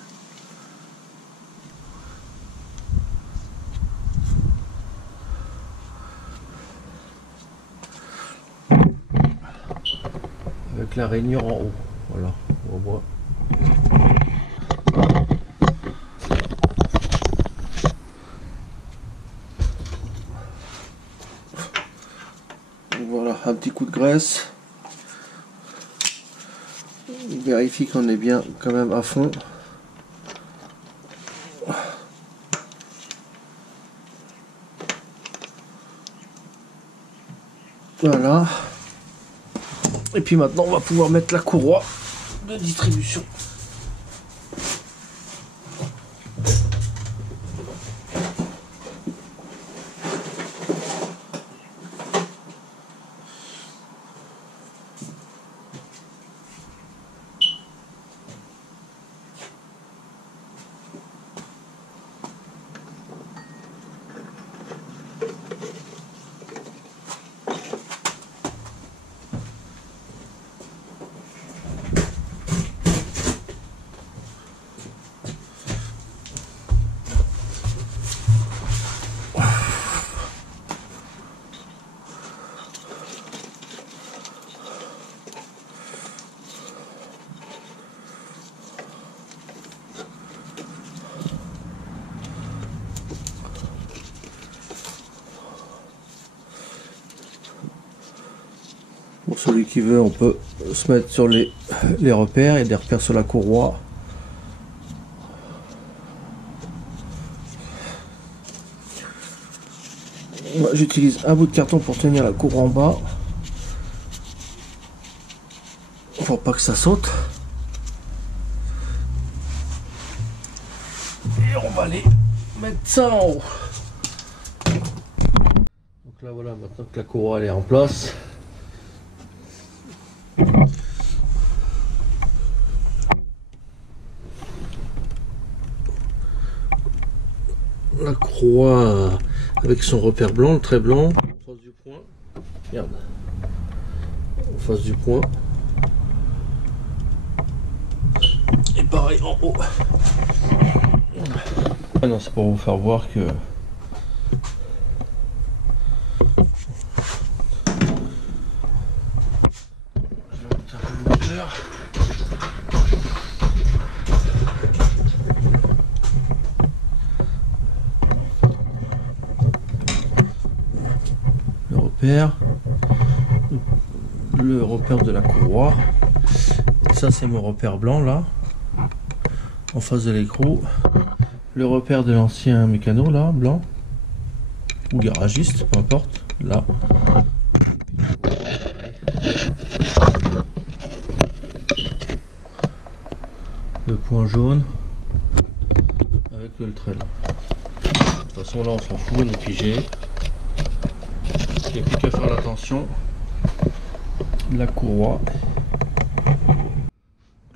Avec la rainure en haut. Voilà, on voit. Donc voilà, un petit coup de graisse. On vérifie qu'on est bien quand même à fond. Voilà. Et puis maintenant on va pouvoir mettre la courroie de distribution. Pour celui qui veut, on peut se mettre sur les repères. Il y a des repères sur la courroie. Moi, j'utilise un bout de carton pour tenir la courroie en bas. Pour pas que ça saute. Et on va aller mettre ça en haut. Donc là voilà, maintenant que la courroie elle est en place. La courroie avec son repère blanc, le trait blanc, en face du point. Regarde. En face du point. Et pareil en haut. Ah non, c'est pour vous faire voir que le repère de la courroie. Ça c'est mon repère blanc là en face de l'écrou, le repère de l'ancien mécano là blanc ou garagiste, peu importe, là le point jaune avec le trait là. De toute façon là on s'en fout, on est figé. Il n'y a plus qu'à faire l'attention de la courroie. Là,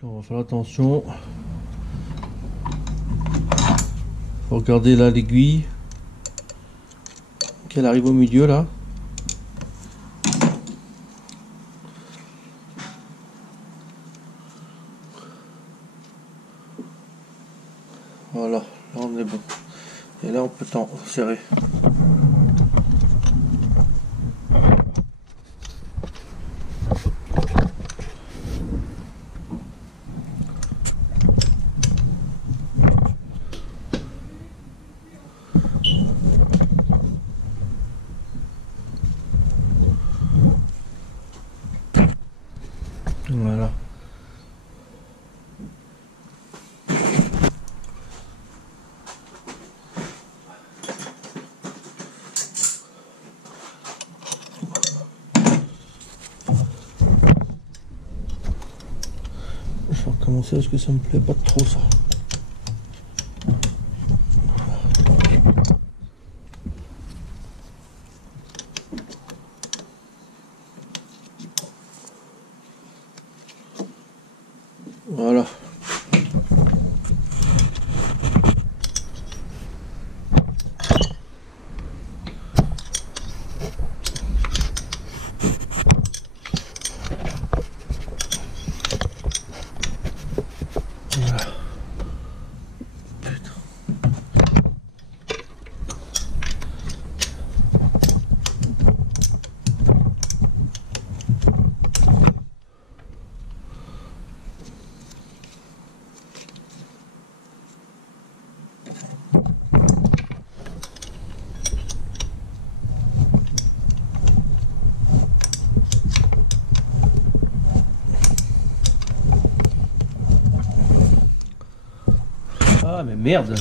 on va faire attention. Faut regarder là l'aiguille qu'elle arrive au milieu là. Voilà, là on est bon. Et là on peut t'en serrer. Voilà. commencer parce que ça me plaît pas trop ça. Voilà. Ah mais merde.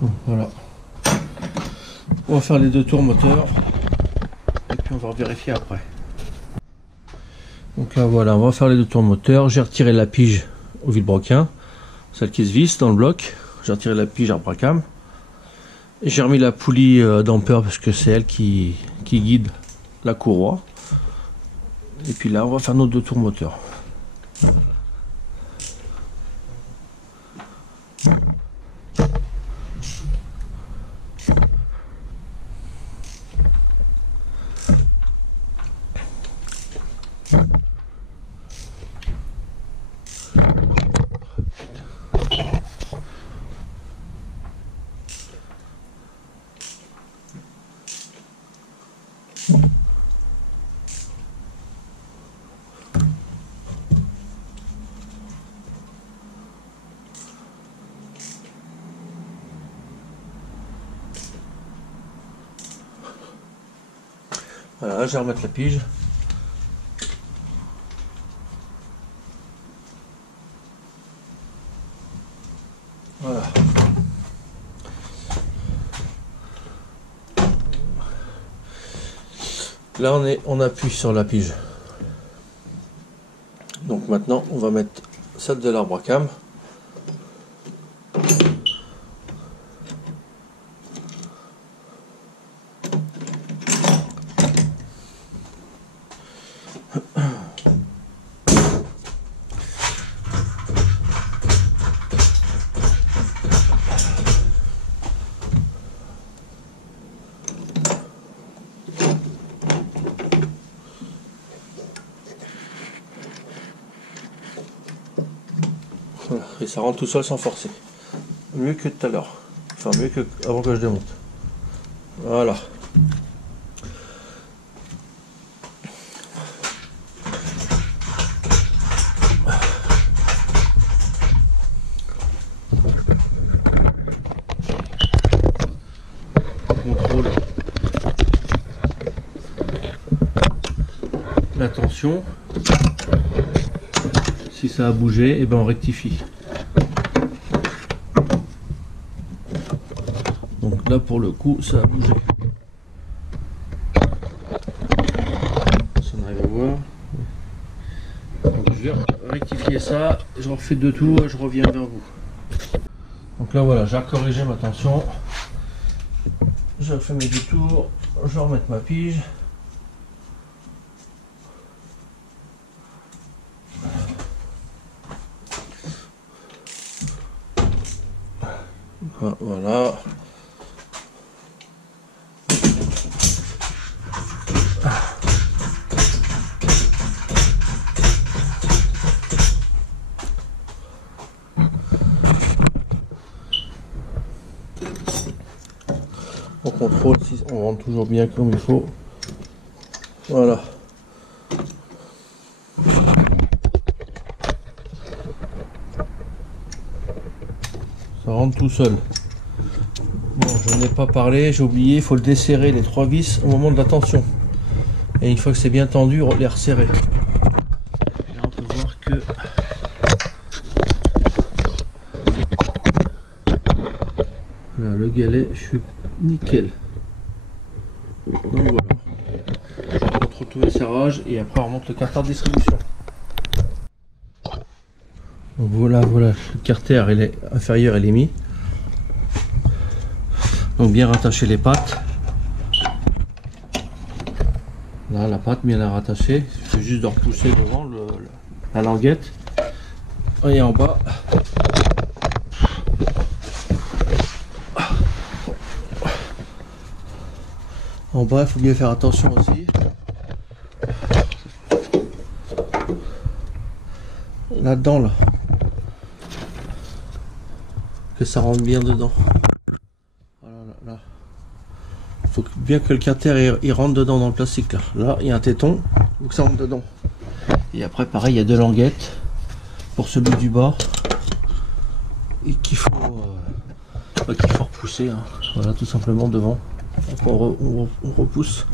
Bon, voilà. On va faire les 2 tours moteur. On va vérifier après. Donc là voilà, on va faire les 2 tours moteur. J'ai retiré la pige au vilebrequin, celle qui se visse dans le bloc. J'ai retiré la pige à Bracam. Et j'ai remis la poulie damper parce que c'est elle qui guide la courroie. Et puis là on va faire nos 2 tours moteur. Voilà, je vais remettre la pige. Voilà. Là on appuie sur la pige. Donc maintenant on va mettre celle de l'arbre à cam. Voilà. Et ça rentre tout seul sans forcer. Mieux que tout à l'heure. Enfin mieux que avant que je démonte. Voilà. On contrôle la tension. Si ça a bougé, et ben on rectifie. Donc là pour le coup ça a bougé. Ça on arrive à voir. Donc je vais rectifier ça, je refais 2 tours et je reviens vers vous. Donc là voilà, j'ai corrigé ma tension. Je refais mes 2 tours, je vais remettre ma pige. Voilà. On contrôle si on rentre toujours bien comme il faut. Voilà. Ça rentre tout seul. Bon, je n'ai pas parlé, j'ai oublié, il faut le desserrer les 3 vis au moment de la tension. Et une fois que c'est bien tendu, les resserrer. Là on peut voir que là, le galet, je suis nickel. Donc voilà. Je contrôle tout le serrage et après on remonte le carter de distribution. Donc voilà, le carter inférieur il est mis. Donc bien rattacher les pattes. Là la patte bien la rattacher. Il suffit juste de repousser devant la languette. Et en bas. En bas, il faut bien faire attention aussi. Là-dedans, là. Que ça rentre bien dedans. Voilà, là. Il faut bien que le carter il rentre dedans dans le plastique là. Là, il y a un téton, donc ça rentre dedans. Et après, pareil, il y a 2 languettes pour celui du bas et qu'il faut repousser. Hein. Voilà, tout simplement devant. Donc on repousse.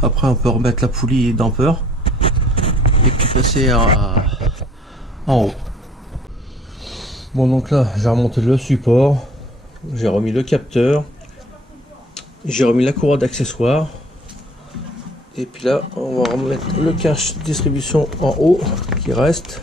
Après, on peut remettre la poulie et damper et puis passer en haut. Bon, donc là, j'ai remonté le support, j'ai remis le capteur, j'ai remis la courroie d'accessoires. Et puis là, on va remettre le cache distribution en haut qui reste.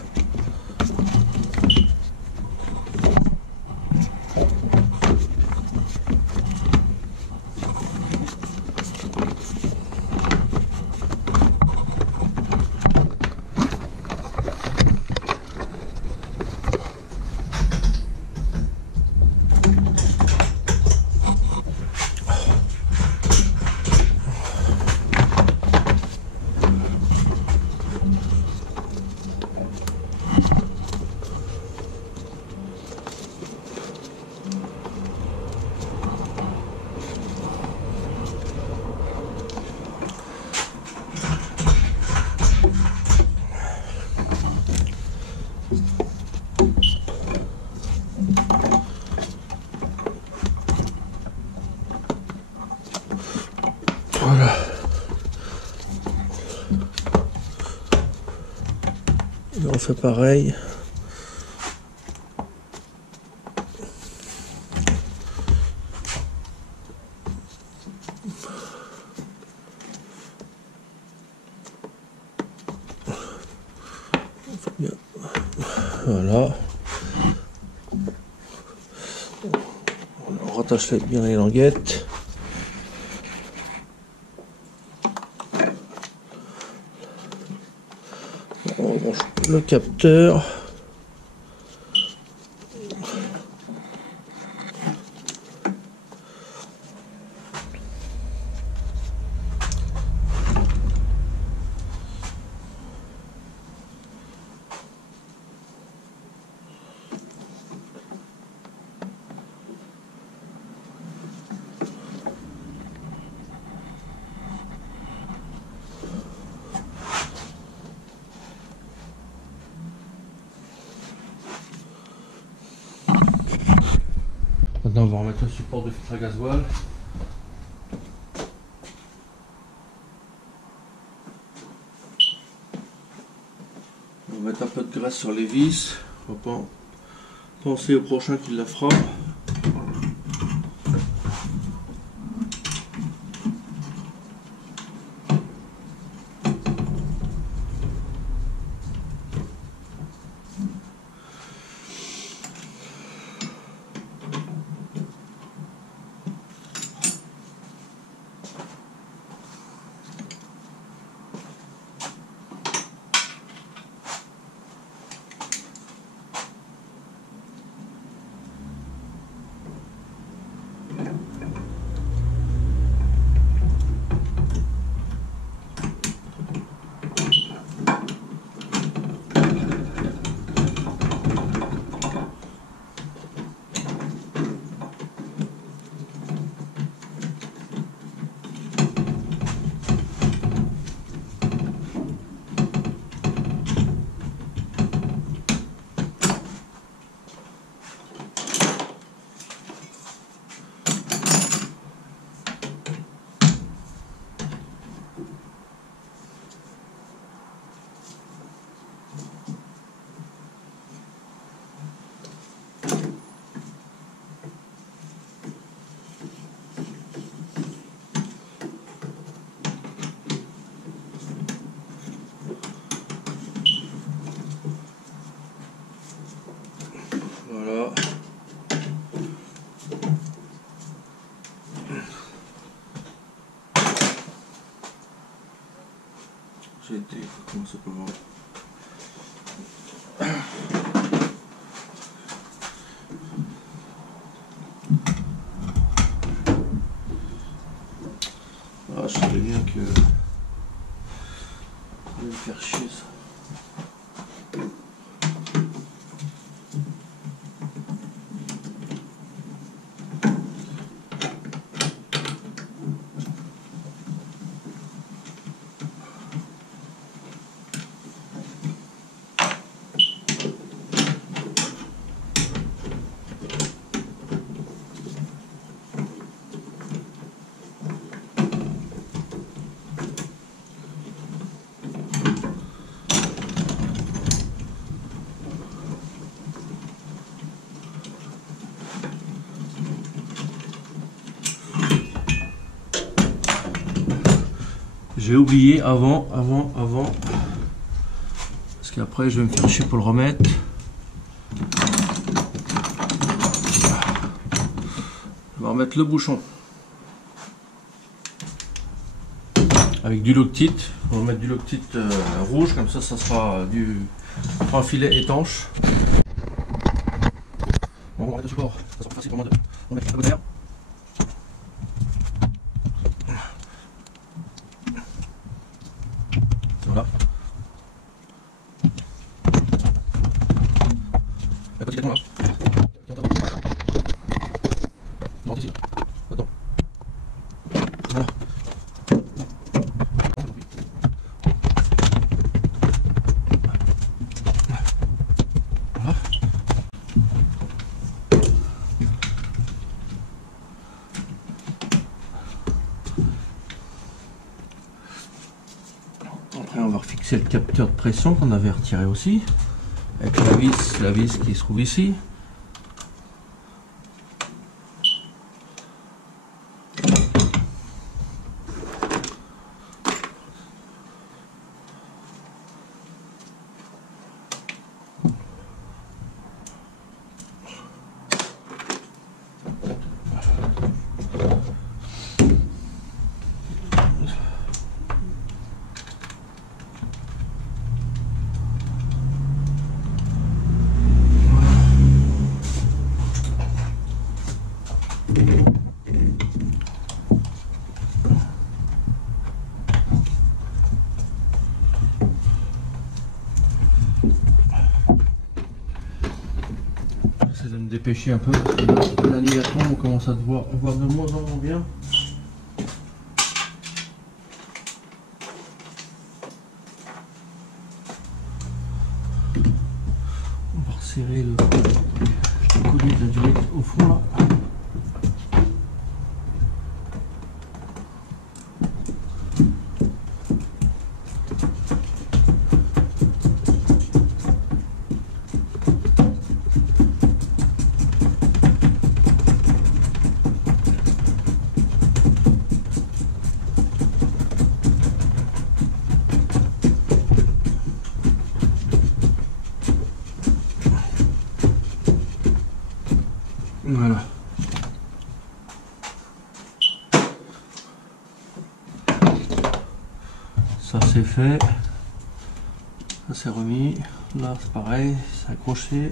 Voilà. Et on fait pareil. Voilà. On rattache bien les languettes. On branche le capteur. Maintenant, on va remettre le support de filtre à gasoil. On va mettre un peu de graisse sur les vis. On va pas penser au prochain qui la fera. J'ai été, il faut commencer par voir. Ah, je savais bien que ça allait me faire chier ça. J'ai oublié avant, parce qu'après je vais me faire chier pour le remettre. Je vais remettre le bouchon avec du Loctite. On va mettre du Loctite rouge, comme ça sera un filet étanche. Bon, on va mettre le support, ça sera facile pour moi de remettre la gouttière. Voilà. La petite là. Non, ici. Attends. Voilà. Voilà. Après, on va refixer le capteur de pression qu'on avait retiré aussi, avec la vis qui se trouve ici. J'essaie de me dépêcher un peu parce que la liaison on commence à voir de moins en moins bien. On va resserrer le collier de la durite au fond là. Voilà. Ça c'est fait. Ça c'est remis. Là c'est pareil, c'est accroché.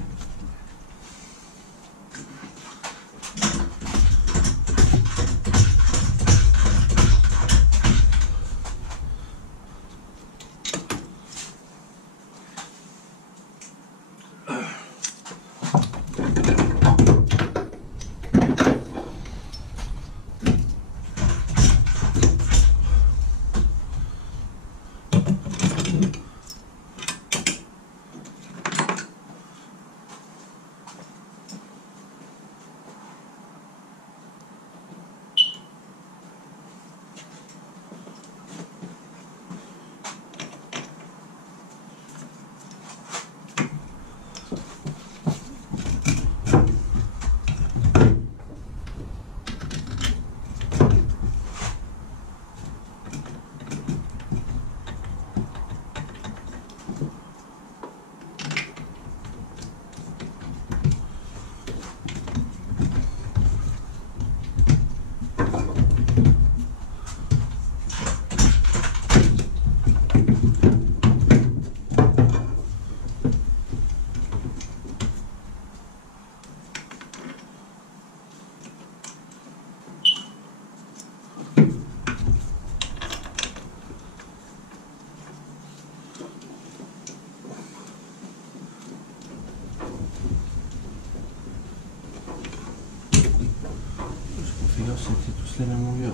c'était tous la même longueur.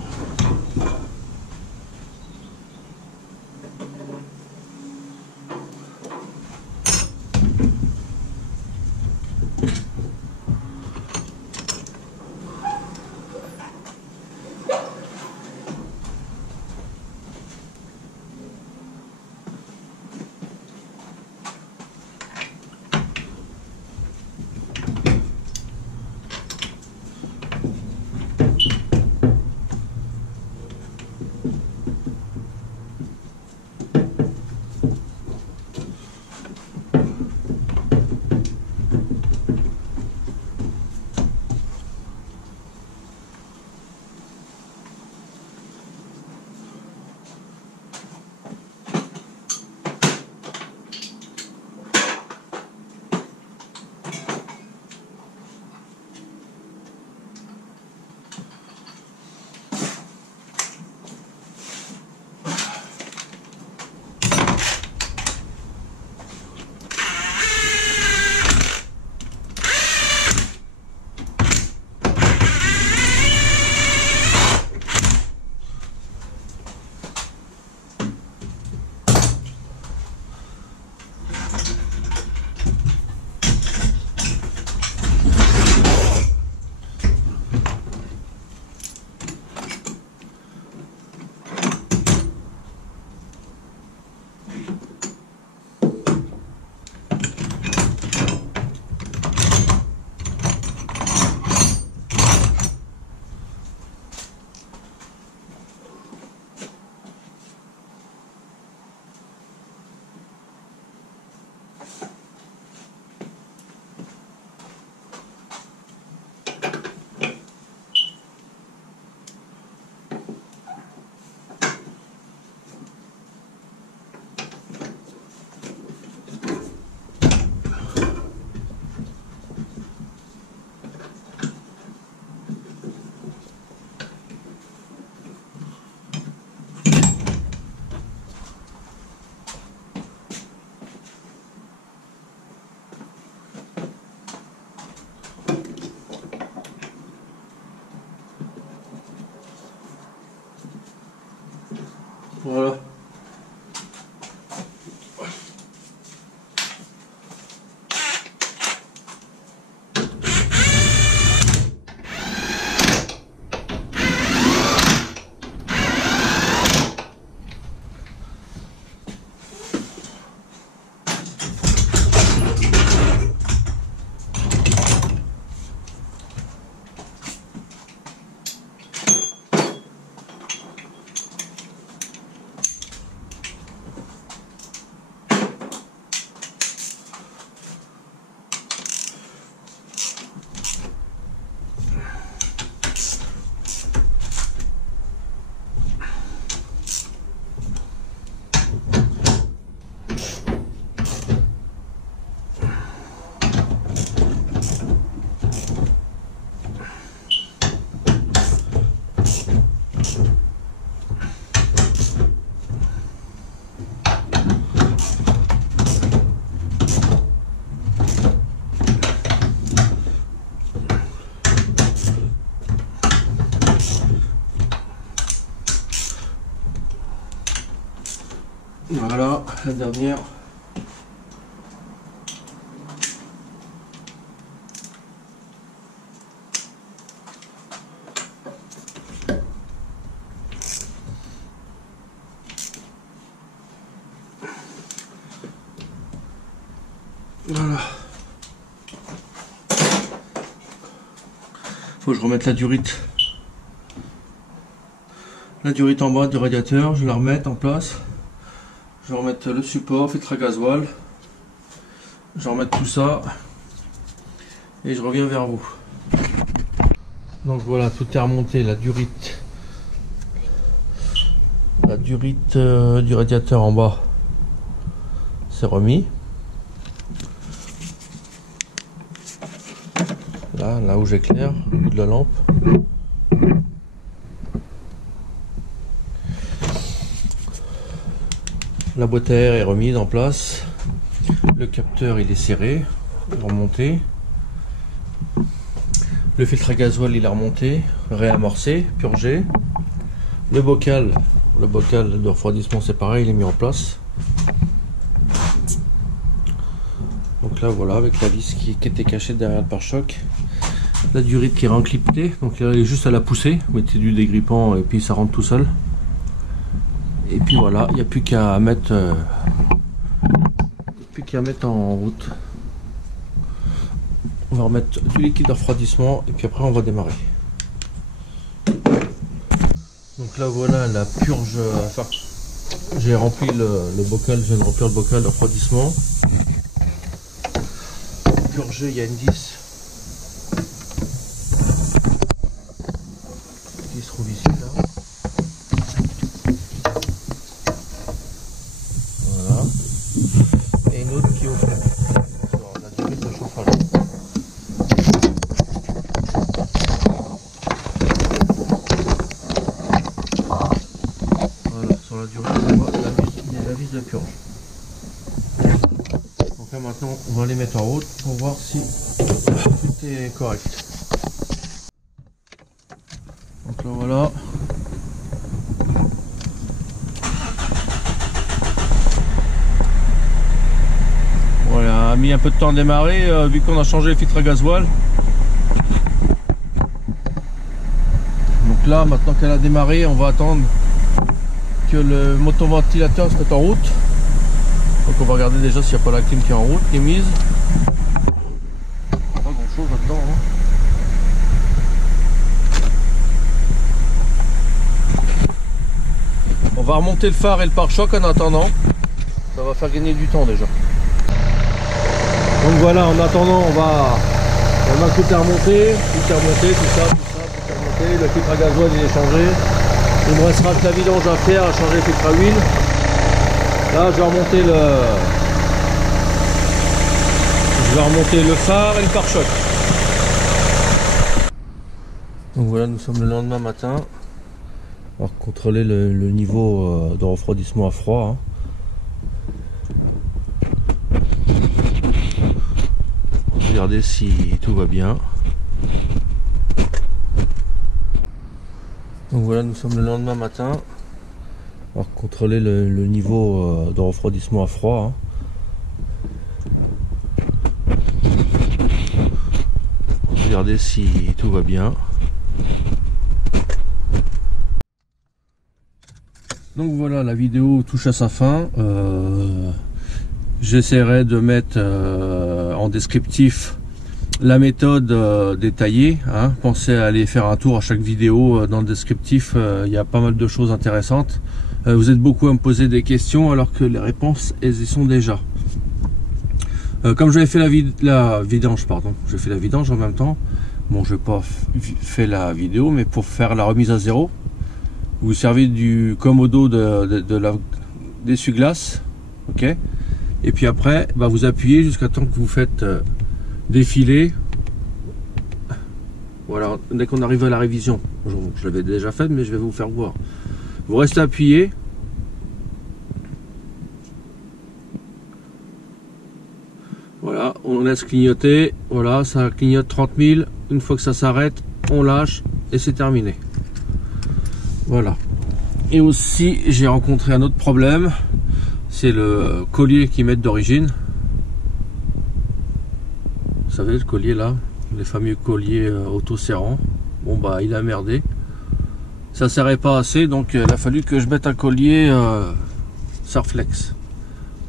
Voilà. Voilà, la dernière. Voilà. Faut que je remette la durite. La durite en bas du radiateur, je la remette en place. Je vais remettre le support, filtre à gasoil. Je vais remettre tout ça. Et je reviens vers vous. Donc voilà, tout est remonté, la durite. La durite du radiateur en bas, c'est remis. Là où j'éclaire, au bout de la lampe. La boîte à air est remise en place. Le capteur il est serré, remonté. Le filtre à gasoil il est remonté, réamorcé, purgé. Le bocal de refroidissement c'est pareil, il est mis en place. Donc là voilà, avec la vis qui était cachée derrière le pare-choc. La durite qui est enclippée, donc là elle est juste à la pousser. Vous mettez du dégrippant et puis ça rentre tout seul. Et puis voilà, il n'y a plus qu'à mettre, en route. On va remettre du liquide de refroidissement et puis après on va démarrer. Donc là voilà la purge. Enfin, j'ai rempli le bocal, je viens de remplir le bocal de refroidissement. Purgé, il y a une vis qui se trouve ici là. Voilà. Et une autre qui est au fond sur la durite de chauffage. Voilà, sur la durite, on voit la vis de purge. Donc là maintenant on va les mettre en route pour voir si tout est correct. Donc là voilà. Voilà, a mis un peu de temps à démarrer vu qu'on a changé le filtre à gasoil. Donc là maintenant qu'elle a démarré, on va attendre que le motoventilateur se mette en route. Donc on va regarder déjà s'il n'y a pas la clim qui est en route, qui est mise. Pas grand chose là-dedans. Hein. On va remonter le phare et le pare-choc en attendant. Ça va faire gagner du temps déjà. Donc voilà, en attendant on va tout remonter, tout ça, le filtre à gasoil il est changé. Il me restera que la vidange à faire, à changer le filtre à huile. Là je vais remonter le phare et le pare-choc. Donc voilà, nous sommes le lendemain matin. On va contrôler le niveau de refroidissement à froid. Hein. Regardez si tout va bien. Donc voilà, nous sommes le lendemain matin. On va contrôler le niveau de refroidissement à froid. Hein. Regardez si tout va bien. Donc voilà, la vidéo touche à sa fin. J'essaierai de mettre en descriptif la méthode détaillée. Hein. Pensez à aller faire un tour à chaque vidéo. Dans le descriptif, il y a pas mal de choses intéressantes. Vous êtes beaucoup à me poser des questions alors que les réponses, elles y sont déjà. Comme j'avais fait la vidange, j'ai fait la vidange en même temps. Bon, je n'ai pas fait la vidéo, mais pour faire la remise à zéro, vous servez du commodo d'essuie-glace, ok. Et puis après, bah, vous appuyez jusqu'à temps que vous faites défiler. Voilà, dès qu'on arrive à la révision, je l'avais déjà fait, mais je vais vous faire voir. Vous restez appuyé. Voilà, on laisse clignoter. Voilà, ça clignote 30 000. Une fois que ça s'arrête, on lâche et c'est terminé. Voilà. Et aussi, j'ai rencontré un autre problème. C'est le collier qu'ils mettent d'origine. Vous savez, le collier là, les fameux colliers auto-serrants. Bon bah, il a merdé. Ça serrait pas assez, donc il a fallu que je mette un collier Surflex.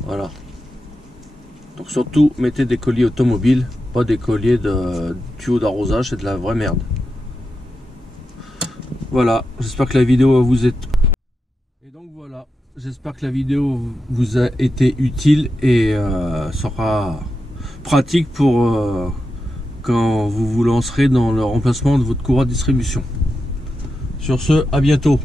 Voilà. Donc surtout, mettez des colliers automobiles, pas des colliers de tuyaux d'arrosage, c'est de la vraie merde. Voilà, j'espère que la vidéo vous est... Et donc voilà, j'espère que la vidéo vous a été utile et sera pratique pour quand vous vous lancerez dans le remplacement de votre courroie de distribution. Sur ce, à bientôt.